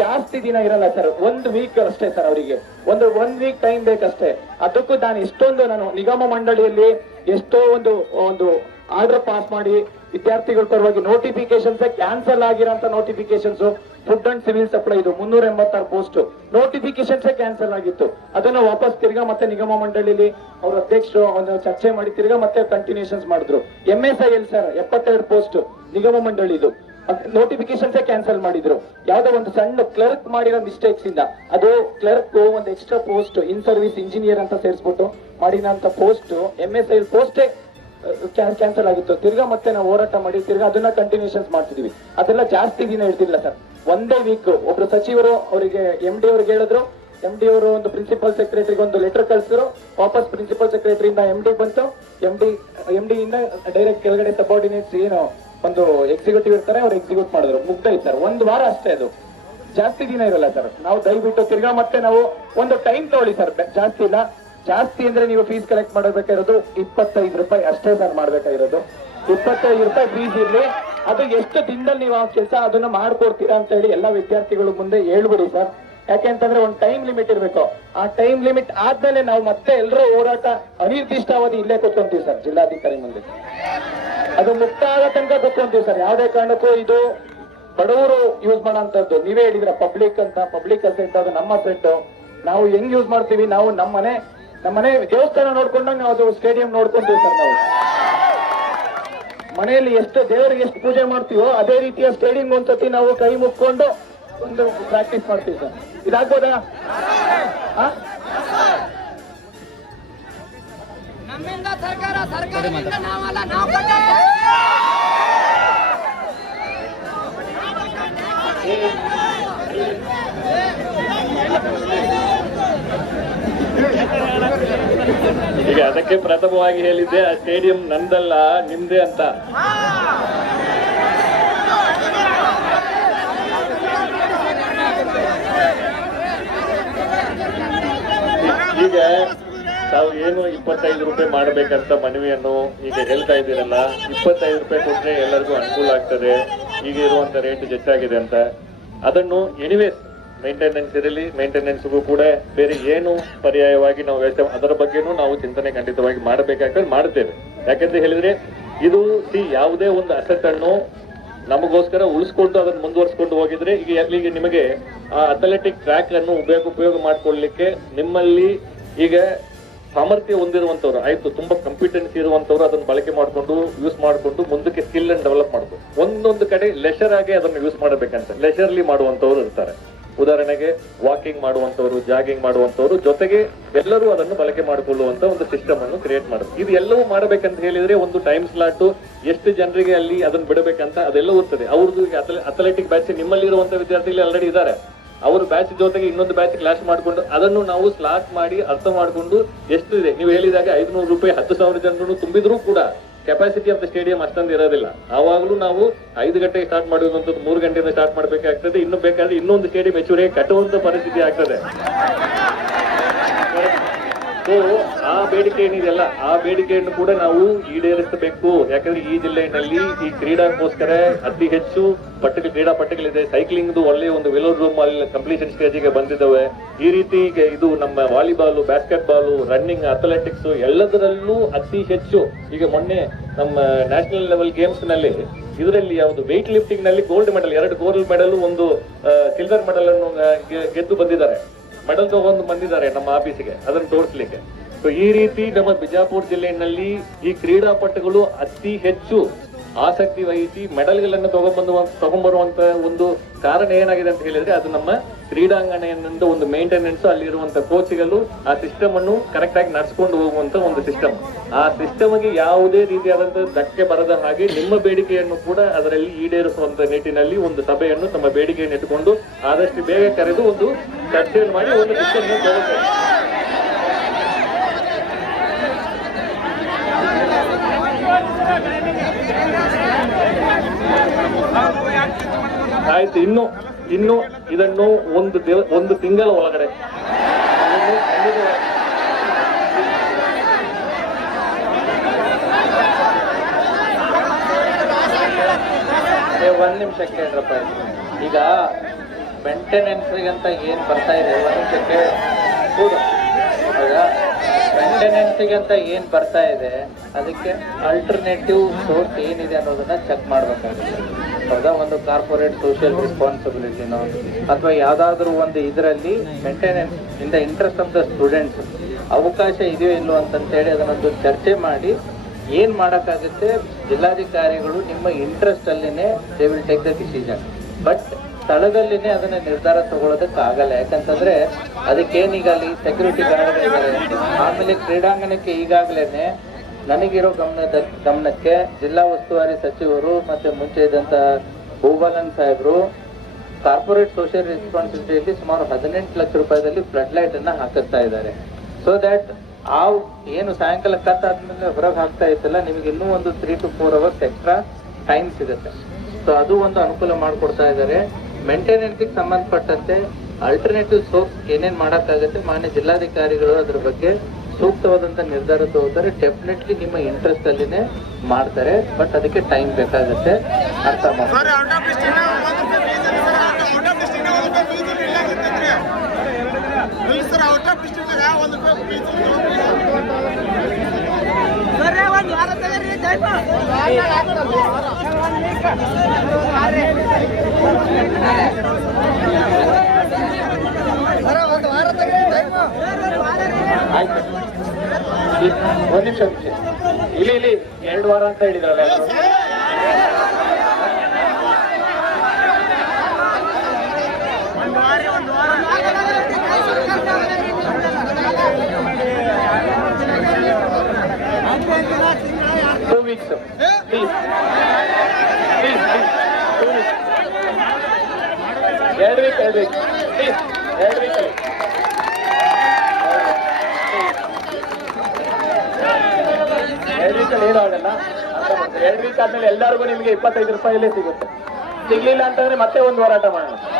ಜಾಸ್ತಿ ದಿನ ಇರಲ್ಲ ಸರ್ ಒಂದು ವೀಕ್ ಅಷ್ಟೇ ಸರ್ ಅವರಿಗೆ ಒಂದು ಒಂದ್ ವೀಕ್ ಟೈಮ್ ಬೇಕಷ್ಟೇ ಅದಕ್ಕೂ ನಾನು ಇಷ್ಟೊಂದು ನಾನು ನಿಗಮ ಮಂಡಳಿಯಲ್ಲಿ ಎಷ್ಟೋ ಒಂದು ಒಂದು ಆರ್ಡರ್ ಪಾಸ್ ಮಾಡಿ ವಿದ್ಯಾರ್ಥಿಗಳ ಪರವಾಗಿ ನೋಟಿಫಿಕೇಶನ್ಸ್ ಕ್ಯಾನ್ಸಲ್ ಆಗಿರೋಂಥ notifications food and civil supply ಇದು ಮುನ್ನೂರ ಎಂಬತ್ತಾರು ಪೋಸ್ಟ್ ನೋಟಿಫಿಕೇಶನ್ಸ್ ಕ್ಯಾನ್ಸಲ್ ಆಗಿತ್ತು ಅದನ್ನ ವಾಪಸ್ ತಿರ್ಗಾ ಮತ್ತೆ ನಿಗಮ ಮಂಡಳಿಲಿ ಅವ್ರ ಅಧ್ಯಕ್ಷರು ಒಂದು ಚರ್ಚೆ ಮಾಡಿ ತಿರ್ಗಾ ಮತ್ತೆ ಕಂಟಿನ್ಯೂಷನ್ಸ್ ಮಾಡಿದ್ರು M S I L sir ಎಪ್ಪತ್ತೆರಡು ಪೋಸ್ಟ್ ನಿಗಮ ಮಂಡಳಿದು ನೋಟಿಫಿಕೇಶನ್ಸ್ ಕ್ಯಾನ್ಸಲ್ ಮಾಡಿದ್ರು ಯಾವ್ದೋ ಒಂದು ಸಣ್ಣ ಕ್ಲರ್ಕ್ ಮಾಡಿರೋ ಮಿಸ್ಟೇಕ್ಸ್ ಇಂದ ಅದು ಕ್ಲರ್ಕ್ ಒಂದು extra post in service engineer ಅಂತ ಸೇರಿಸ್ಬಿಟ್ಟು ಮಾಡಿದಂತ ಪೋಸ್ಟ್ ಎಂ ಎಸ್ ಐ ಪೋಸ್ಟೇ ಕ್ಯಾನ್ಸಲ್ ಆಗಿತ್ತು ತಿರ್ಗಾ ಮತ್ತೆ ನಾವು ಹೋರಾಟ ಮಾಡಿ ತಿರ್ಗಾ ಅದನ್ನ ಕಂಟಿನ್ಯೂಷನ್ಸ್ ಮಾಡ್ತಿದೀವಿ ಅದೆಲ್ಲ ಜಾಸ್ತಿ ದಿನ ಇರ್ತಿಲ್ಲ ಸರ್ ಒಂದೇ ವೀಕ್ ಒಬ್ರು ಸಚಿವರು ಅವರಿಗೆ ಎಂ ಡಿ ಅವ್ರಿಗೆ ಹೇಳಿದ್ರು ಎಂ ಡಿ ಅವರು ಒಂದು ಪ್ರಿನ್ಸಿಪಲ್ ಸೆಕ್ರೆಟರಿಗೆ ಒಂದು ಲೆಟರ್ ಕಳಿಸಿದ್ರು ವಾಪಸ್ ಪ್ರಿನ್ಸಿಪಲ್ ಸೆಕ್ರೆಟರಿಯಿಂದ ಎಂ ಡಿ ಬಂತು ಎಂ ಡಿ ಎಂ ಡಿ ಇಂದ ಡೈರೆಕ್ಟ್ ಕೆಳಗಡೆ ಸಬಾರ್ಡಿನೇಟ್ಸ್ ಏನು ಒಂದು ಎಕ್ಸಿಕ್ಯೂಟಿವ್ ಇರ್ತಾರೆ ಅವ್ರು ಎಕ್ಸಿಕ್ಯೂಟ್ ಮಾಡಿದ್ರು ಮುಗ್ದೈತ್ ಸರ್ ಒಂದು ವಾರ ಅಷ್ಟೇ ಅದು ಜಾಸ್ತಿ ದಿನ ಇರಲ್ಲ ಸರ್ ನಾವು ದಯವಿಟ್ಟು ತಿರ್ಗಾ ಮತ್ತೆ ನಾವು ಒಂದು ಟೈಮ್ ತಗೊಳ್ಳಿ ಸರ್ ಜಾಸ್ತಿ ಇಲ್ಲ ಜಾಸ್ತಿ ಅಂದ್ರೆ ನೀವು ಫೀಸ್ ಕಲೆಕ್ಟ್ ಮಾಡಬೇಕಾಗಿರೋದು ಇಪ್ಪತ್ತೈದು ರೂಪಾಯಿ ಅಷ್ಟೇ ಸರ್ ಮಾಡ್ಬೇಕಾಗಿರೋದು ಇಪ್ಪತ್ತೈದು ರೂಪಾಯಿ ಫೀಸ್ ಇರಲಿ ಅದು ಎಷ್ಟು ದಿನದಲ್ಲಿ ನೀವು ಆ ಕೆಲಸ ಅದನ್ನ ಮಾಡ್ಕೊಡ್ತೀರಾ ಅಂತ ಹೇಳಿ ಎಲ್ಲ ವಿದ್ಯಾರ್ಥಿಗಳು ಮುಂದೆ ಹೇಳ್ಬಿಡಿ ಸರ್ ಯಾಕೆಂತಂದ್ರೆ ಒಂದು ಟೈಮ್ ಲಿಮಿಟ್ ಇರಬೇಕು ಆ ಟೈಮ್ ಲಿಮಿಟ್ ಆದ್ಮೇಲೆ ನಾವು ಮತ್ತೆ ಎಲ್ಲರೂ ಹೋರಾಟ ಅನಿರ್ದಿಷ್ಟಾವಧಿ ಇಲ್ಲೇ ಕೂತ್ಕೊಂತೀವಿ ಸರ್ ಜಿಲ್ಲಾಧಿಕಾರಿ ಮುಂದೆ ಅದು ಮುಕ್ತ ಆಗ ತನಕ ಗೊತ್ಕೊಂತೀವಿ ಸರ್ ಯಾವುದೇ ಕಾರಣಕ್ಕೂ ಇದು ಬಡವರು ಯೂಸ್ ಮಾಡೋಂಥದ್ದು ನೀವೇ ಹೇಳಿದ್ರ ಪಬ್ಲಿಕ್ ಅಂತ ಪಬ್ಲಿಕ್ ಅಂತ ಅದು ನಮ್ಮ ಅಸೆಟ್ ನಾವು ಹೆಂಗ್ ಯೂಸ್ ಮಾಡ್ತೀವಿ ನಾವು ನಮ್ಮನೆ ನಮ್ಮನೆ ದೇವಸ್ಥಾನ ನೋಡ್ಕೊಂಡಾಗ ನಾವು ಅದು ಸ್ಟೇಡಿಯಂ ನೋಡ್ಕೊಂತೀವಿ ಸರ್ ನಾವು ಮನೆಯಲ್ಲಿ ಎಷ್ಟು ದೇವರಿಗೆ ಎಷ್ಟು ಪೂಜೆ ಮಾಡ್ತೀವೋ ಅದೇ ರೀತಿಯ ಸ್ಟೇಡಿಯಂ ಒಂದ್ಸತಿ ನಾವು ಕೈ ಮುಕ್ಕೊಂಡು ಒಂದು ಪ್ರಾಕ್ಟೀಸ್ ಮಾಡ್ತೀವಿ ಸರ್ ಇದಾಗ್ಬೋದಾ ನಮ್ಮಿಂದ ಸರ್ಕಾರ ಸರ್ಕಾರದಿಂದ ನಾವಲ್ಲ ನಾವು ಈಗ ಅದಕ್ಕೆ ಪ್ರಥಮವಾಗಿ ಹೇಳಿದ್ದೆ ಆ ಸ್ಟೇಡಿಯಂ ನಂದಲ್ಲ ನಿಮ್ದೇ ಅಂತ ಈಗ ತಾವು ಏನು ಇಪ್ಪತ್ತೈದು ರೂಪಾಯಿ ಮಾಡಬೇಕಂತ ಮನವಿಯನ್ನು ಈಗ ಹೇಳ್ತಾ ಇದ್ದೀರಲ್ಲ ಇಪ್ಪತ್ತೈದು ರೂಪಾಯಿ ಕೊಟ್ಟರೆ ಎಲ್ಲರಿಗೂ ಅನುಕೂಲ ಆಗ್ತದೆ ಈಗ ಇರುವಂತ ರೇಟ್ ಹೆಚ್ಚಾಗಿದೆ ಅಂತ ಅದನ್ನು ಎನಿವೇಸ್ ಮೇಂಟೆನೆನ್ಸ್ ಇರಲಿ ಮೇಂಟೆನೆನ್ಸ್ಗೂ ಕೂಡ ಬೇರೆ ಏನು ಪರ್ಯಾಯವಾಗಿ ನಾವು ವ್ಯವಸ್ಥೆ ಅದರ ಬಗ್ಗೆನೂ ನಾವು ಚಿಂತನೆ ಖಂಡಿತವಾಗಿ ಮಾಡಬೇಕಾಗ್ತದೆ ಮಾಡ್ತೇವೆ ಯಾಕಂತ ಹೇಳಿದ್ರೆ ಇದು ಸಿ ಯಾವುದೇ ಒಂದು ಅಸೆಟ್ ಅನ್ನು ನಮಗೋಸ್ಕರ ಉಳಿಸ್ಕೊಂಡು ಅದನ್ನು ಮುಂದುವರಿಸ್ಕೊಂಡು ಹೋಗಿದ್ರೆ ಈಗ ಅಲ್ಲಿಗೆ ನಿಮಗೆ ಆ ಅಥ್ಲೆಟಿಕ್ ಟ್ರ್ಯಾಕ್ ಅನ್ನು ಉಪಯೋಗ ಉಪಯೋಗ ಮಾಡಿಕೊಳ್ಳಲಿಕ್ಕೆ ನಿಮ್ಮಲ್ಲಿ ಈಗ ಸಾಮರ್ಥ್ಯ ಹೊಂದಿರುವಂತವ್ರು ಆಯ್ತು ತುಂಬಾ ಕಂಪಿಟೆನ್ಸಿ ಇರುವಂತವ್ರು ಅದನ್ನ ಬಳಕೆ ಮಾಡಿಕೊಂಡು ಯೂಸ್ ಮಾಡಿಕೊಂಡು ಮುಂದಕ್ಕೆ ಸ್ಕಿಲ್ ಅನ್ನು ಡೆವಲಪ್ ಮಾಡ್ಬೋದು ಒಂದೊಂದು ಕಡೆ ಲೆಷರ್ ಆಗಿ ಅದನ್ನು ಯೂಸ್ ಮಾಡಬೇಕಂತ ಲೆಷರ್ಲಿ ಮಾಡುವಂತವ್ರು ಇರ್ತಾರೆ ಉದಾಹರಣೆಗೆ ವಾಕಿಂಗ್ ಮಾಡುವಂತವ್ರು ಜಾಗಿಂಗ್ ಮಾಡುವಂತವ್ರು ಜೊತೆಗೆ ಎಲ್ಲರೂ ಅದನ್ನು ಬಳಕೆ ಮಾಡಿಕೊಳ್ಳುವಂತ ಒಂದು ಸಿಸ್ಟಮ್ ಅನ್ನು ಕ್ರಿಯೇಟ್ ಮಾಡುತ್ತೆ ಇದು ಎಲ್ಲವೂ ಮಾಡಬೇಕಂತ ಹೇಳಿದ್ರೆ ಒಂದು ಟೈಮ್ ಸ್ಲಾಟ್ ಎಷ್ಟು ಜನರಿಗೆ ಅಲ್ಲಿ ಅದನ್ನು ಬಿಡಬೇಕಂತ ಅದೆಲ್ಲ ಇರ್ತದೆ ಅವ್ರದ್ದು ಅಥ್ಲೆಟಿಕ್ ಬ್ಯಾಚ್ ನಿಮ್ಮಲ್ಲಿ ಇರುವಂತ ವಿದ್ಯಾರ್ಥಿಗಳು ಆಲ್ರೆಡಿ ಇದ್ದಾರೆ ಅವರು ಬ್ಯಾಚ್ ಜೊತೆಗೆ ಇನ್ನೊಂದು ಬ್ಯಾಚ್ ಕ್ಲಾಶ್ ಮಾಡಿಕೊಂಡು ಅದನ್ನು ನಾವು ಸ್ಲಾಟ್ ಮಾಡಿ ಅರ್ಥ ಮಾಡಿಕೊಂಡು ಎಷ್ಟಿದೆ ನೀವು ಹೇಳಿದಾಗ ಐದುನೂರು ರೂಪಾಯಿ ಹತ್ತು ಸಾವಿರ ಜನರು ತುಂಬಿದ್ರೂ ಕೂಡ ಕೆಪಾಸಿಟಿ ಆಫ್ ದ ಸ್ಟೇಡಿಯಂ ಅಷ್ಟೊಂದು ಇರೋದಿಲ್ಲ ಆವಾಗಲೂ ನಾವು ಐದು ಗಂಟೆಗೆ ಸ್ಟಾರ್ಟ್ ಮಾಡುವಂಥದ್ದು ಮೂರು ಗಂಟೆಯಿಂದ ಸ್ಟಾರ್ಟ್ ಮಾಡಬೇಕಾಗ್ತದೆ ಇನ್ನು ಬೇಕಾದ್ರೆ ಇನ್ನೊಂದು ಸ್ಟೇಡಿಯಂ ಹೆಚ್ಚುವರಿಯಾಗಿ ಕಟ್ಟುವಂಥ ಪರಿಸ್ಥಿತಿ ಆಗ್ತದೆ ಸೊ ಆ ಬೇಡಿಕೆ ಏನಿದೆಯಲ್ಲ ಆ ಬೇಡಿಕೆಯನ್ನು ಕೂಡ ನಾವು ಈಡೇರಿಸಬೇಕು ಯಾಕಂದ್ರೆ ಈ ಜಿಲ್ಲೆಯಲ್ಲಿ ಈ ಕ್ರೀಡಾಕ್ಕೋಸ್ಕರ ಅತಿ ಹೆಚ್ಚು ಕ್ರೀಡಾ ಕ್ರೀಡಾಪಟುಗಳಿದೆ ಸೈಕ್ಲಿಂಗ್ ಒಳ್ಳೆಯ ಒಂದು ವಿಲೋ ರೂಮ್ ಅಲ್ಲಿ ಕಂಪ್ಲೀಷನ್ ಸ್ಟೇಜಿಗೆ ಬಂದಿದ್ದಾವೆ ಈ ರೀತಿ ಇದು ನಮ್ಮ ವಾಲಿಬಾಲ್ ಬ್ಯಾಸ್ಕೆಟ್ ರನ್ನಿಂಗ್ ಅಥ್ಲೆಟಿಕ್ಸ್ ಎಲ್ಲದರಲ್ಲೂ ಅತಿ ಹೆಚ್ಚು ಈಗ ಮೊನ್ನೆ ನಮ್ಮ ನ್ಯಾಷನಲ್ ಲೆವೆಲ್ ಗೇಮ್ಸ್ ನಲ್ಲಿ ಇದರಲ್ಲಿ ಯಾವುದು ವೆಯ್ಟ್ ಲಿಫ್ಟಿಂಗ್ ನಲ್ಲಿ ಗೋಲ್ಡ್ ಮೆಡಲ್ ಎರಡು ಗೋಲ್ಡ್ ಮೆಡಲ್ ಒಂದು ಸಿಲ್ವರ್ ಮೆಡಲ್ ಅನ್ನು ಗೆದ್ದು ಬಂದಿದ್ದಾರೆ ಮೆಡಲ್ ತಗೊಂಡು ಬಂದಿದ್ದಾರೆ ನಮ್ಮ ಆಫೀಸಿಗೆ ಅದನ್ನು ತೋರಿಸ್ಲಿಕ್ಕೆ ಸೊ ಈ ರೀತಿ ನಮ್ಮ ಬಿಜಾಪುರ ಜಿಲ್ಲೆಯಲ್ಲಿ ಈ ಕ್ರೀಡಾಪಟುಗಳು ಅತಿ ಹೆಚ್ಚು ಆಸಕ್ತಿ ವಹಿಸಿ ಮೆಡಲ್ಗಳನ್ನು ತಗೊಂಡ್ಬಂದು ತಗೊಂಡ್ಬರುವಂತ ಒಂದು ಕಾರಣ ಏನಾಗಿದೆ ಅಂತ ಹೇಳಿದ್ರೆ ಅದು ನಮ್ಮ ಕ್ರೀಡಾಂಗಣದಿಂದ ಒಂದು ಮೇಂಟೆನೆನ್ಸ್ ಅಲ್ಲಿರುವಂತ ಕೋಚ್ಗಳು ಆ ಸಿಸ್ಟಮ್ ಅನ್ನು ಕರೆಕ್ಟ್ ಆಗಿ ನಡ್ಸ್ಕೊಂಡು ಹೋಗುವಂತ ಒಂದು ಸಿಸ್ಟಮ್ ಆ ಸಿಸ್ಟಮ್ಗೆ ಯಾವುದೇ ರೀತಿಯಾದಂತಹ ಧಕ್ಕೆ ಬರದ ಹಾಗೆ ನಿಮ್ಮ ಬೇಡಿಕೆಯನ್ನು ಕೂಡ ಅದರಲ್ಲಿ ಈಡೇರಿಸುವಂತ ನಿಟ್ಟಿನಲ್ಲಿ ಒಂದು ಸಭೆಯನ್ನು ತಮ್ಮ ಬೇಡಿಕೆಯನ್ನು ಇಟ್ಟುಕೊಂಡು ಆದಷ್ಟು ಬೇಗ ಕರೆದು ಒಂದು ಚರ್ಚೆಯನ್ನು ಮಾಡಿ ಒಂದು ಸಿಸ್ಟಮ್ ಆಯ್ತು ಇನ್ನು ಇನ್ನು ಇದನ್ನು ಒಂದು ಒಂದು ತಿಂಗಳ ಒಳಗಡೆ ಒಂದ್ ನಿಮಿಷ ಕೇಳ್ರಪ್ಪ ಈಗ ಅಂತ ಏನ್ ಬರ್ತಾ ಇದೆ ಒಂದ್ ನಿಮಿಷಕ್ಕೆ ಹೌದಾ ಮೇಂಟೆನೆನ್ಸಿಗೆ ಅಂತ ಏನು ಬರ್ತಾ ಇದೆ ಅದಕ್ಕೆ ಅಲ್ಟರ್ನೇಟಿವ್ ಸೋರ್ಸ್ ಏನಿದೆ ಅನ್ನೋದನ್ನ ಚೆಕ್ ಮಾಡಬೇಕಾಗುತ್ತೆ ಹೌದಾ ಒಂದು ಕಾರ್ಪೊರೇಟ್ ಸೋಷಿಯಲ್ ರೆಸ್ಪಾನ್ಸಿಬಿಲಿಟಿನೋ ಅಥವಾ ಯಾವುದಾದ್ರೂ ಒಂದು ಇದರಲ್ಲಿ ಮೇಂಟೆನೆನ್ಸ್ ಇಂದ ಇಂಟ್ರೆಸ್ಟ್ ಆಫ್ ದ ಸ್ಟೂಡೆಂಟ್ಸ್ ಅವಕಾಶ ಇದೆಯೋ ಇಲ್ಲೋ ಅಂತಂತೇಳಿ ಅದನ್ನೊಂದು ಚರ್ಚೆ ಮಾಡಿ ಏನು ಮಾಡೋಕ್ಕಾಗುತ್ತೆ ಜಿಲ್ಲಾಧಿಕಾರಿಗಳು ನಿಮ್ಮ ಇಂಟ್ರೆಸ್ಟಲ್ಲಿನೇ they will take the decision but ಸ್ಥಳದಲ್ಲಿನೇ ಅದನ್ನ ನಿರ್ಧಾರ ತಗೊಳ್ಳೋದಕ್ಕೆ ಆಗಲ್ಲ ಯಾಕಂತಂದ್ರೆ ಅದಕ್ಕೆ ಅಲ್ಲಿ ಸೆಕ್ಯೂರಿಟಿ ಗಾರ್ಡ್ಗಳಿದ್ದಾರೆ ಆಮೇಲೆ ಕ್ರೀಡಾಂಗಣಕ್ಕೆ ಈಗಾಗಲೇ ನನಗಿರೋ ಗಮನ ಗಮನಕ್ಕೆ ಜಿಲ್ಲಾ ಉಸ್ತುವಾರಿ ಸಚಿವರು ಮತ್ತೆ ಮುಂಚೆ ಇದ್ದಂತ ಭೂಬಾಲನ್ ಸಾಹೇಬ್ರು ಕಾರ್ಪೊರೇಟ್ ಸೋಷಿಯಲ್ ರೆಸ್ಪಾನ್ಸಿಬಿಲಿಟಿ ಸುಮಾರು ಹದಿನೆಂಟು ಲಕ್ಷ ರೂಪಾಯಿದಲ್ಲಿ ಫ್ಲಡ್ ಲೈಟ್ ಅನ್ನ ಹಾಕಿಸ್ತಾ ಇದ್ದಾರೆ ಸೊ ದಟ್ ಆ ಏನು ಸಾಯಂಕಾಲ ಕತ್ತಾದ್ಮೇಲೆ ಹೊರಗೆ ಹಾಕ್ತಾ ಇತ್ತಲ್ಲ ನಿಮಗೆ ಇನ್ನೂ ಒಂದು three to four hours extra time ಸಿಗುತ್ತೆ ಸೊ ಅದು ಒಂದು ಅನುಕೂಲ ಮಾಡಿಕೊಡ್ತಾ ಇದ್ದಾರೆ ಮೇಂಟೆನೆನ್ಸ್ಗೆ ಸಂಬಂಧಪಟ್ಟಂತೆ ಆಲ್ಟರ್ನೇಟಿವ್ ಸೋರ್ಸ್ ಏನೇನು ಮಾಡೋಕ್ಕಾಗುತ್ತೆ ಮಾನ್ಯ ಜಿಲ್ಲಾಧಿಕಾರಿಗಳು ಅದ್ರ ಬಗ್ಗೆ ಸೂಕ್ತವಾದಂಥ ನಿರ್ಧಾರ ತಗೋತಾರೆ ಡೆಫಿನೆಟ್ಲಿ ನಿಮ್ಮ ಇಂಟ್ರೆಸ್ಟ್ ಅಲ್ಲಿನೇ ಮಾಡ್ತಾರೆ ಬಟ್ ಅದಕ್ಕೆ ಟೈಮ್ ಬೇಕಾಗುತ್ತೆ ಅರ್ಥ ಮಾಡ್ತಾರೆ ಆಯ್ತು ಒಂದು ನಿಮಿಷ ಇಲ್ಲಿ ಇಲ್ಲಿ ಎರಡು ವಾರ ಅಂತ ಹೇಳಿದ್ರಲ್ಲ ಟೂ ವೀಕ್ಸ್ ಪ್ಲೀಸ್ ಹೇಳ್ಬೇಕು ಹೇಳ್ಬೇಕು ಏನಾಗಲ್ಲ ವೀಕ್ ಆದ್ಮೇಲೆ ಎಲ್ಲರಿಗೂ ನಿಮಗೆ ಇಪ್ಪತ್ತೈದು ರೂಪಾಯಲ್ಲೇ ಸಿಗುತ್ತೆ ಸಿಗ್ಲಿಲ್ಲ ಅಂತಂದ್ರೆ ಮತ್ತೆ ಒಂದು ಹೋರಾಟ ಮಾಡೋಣ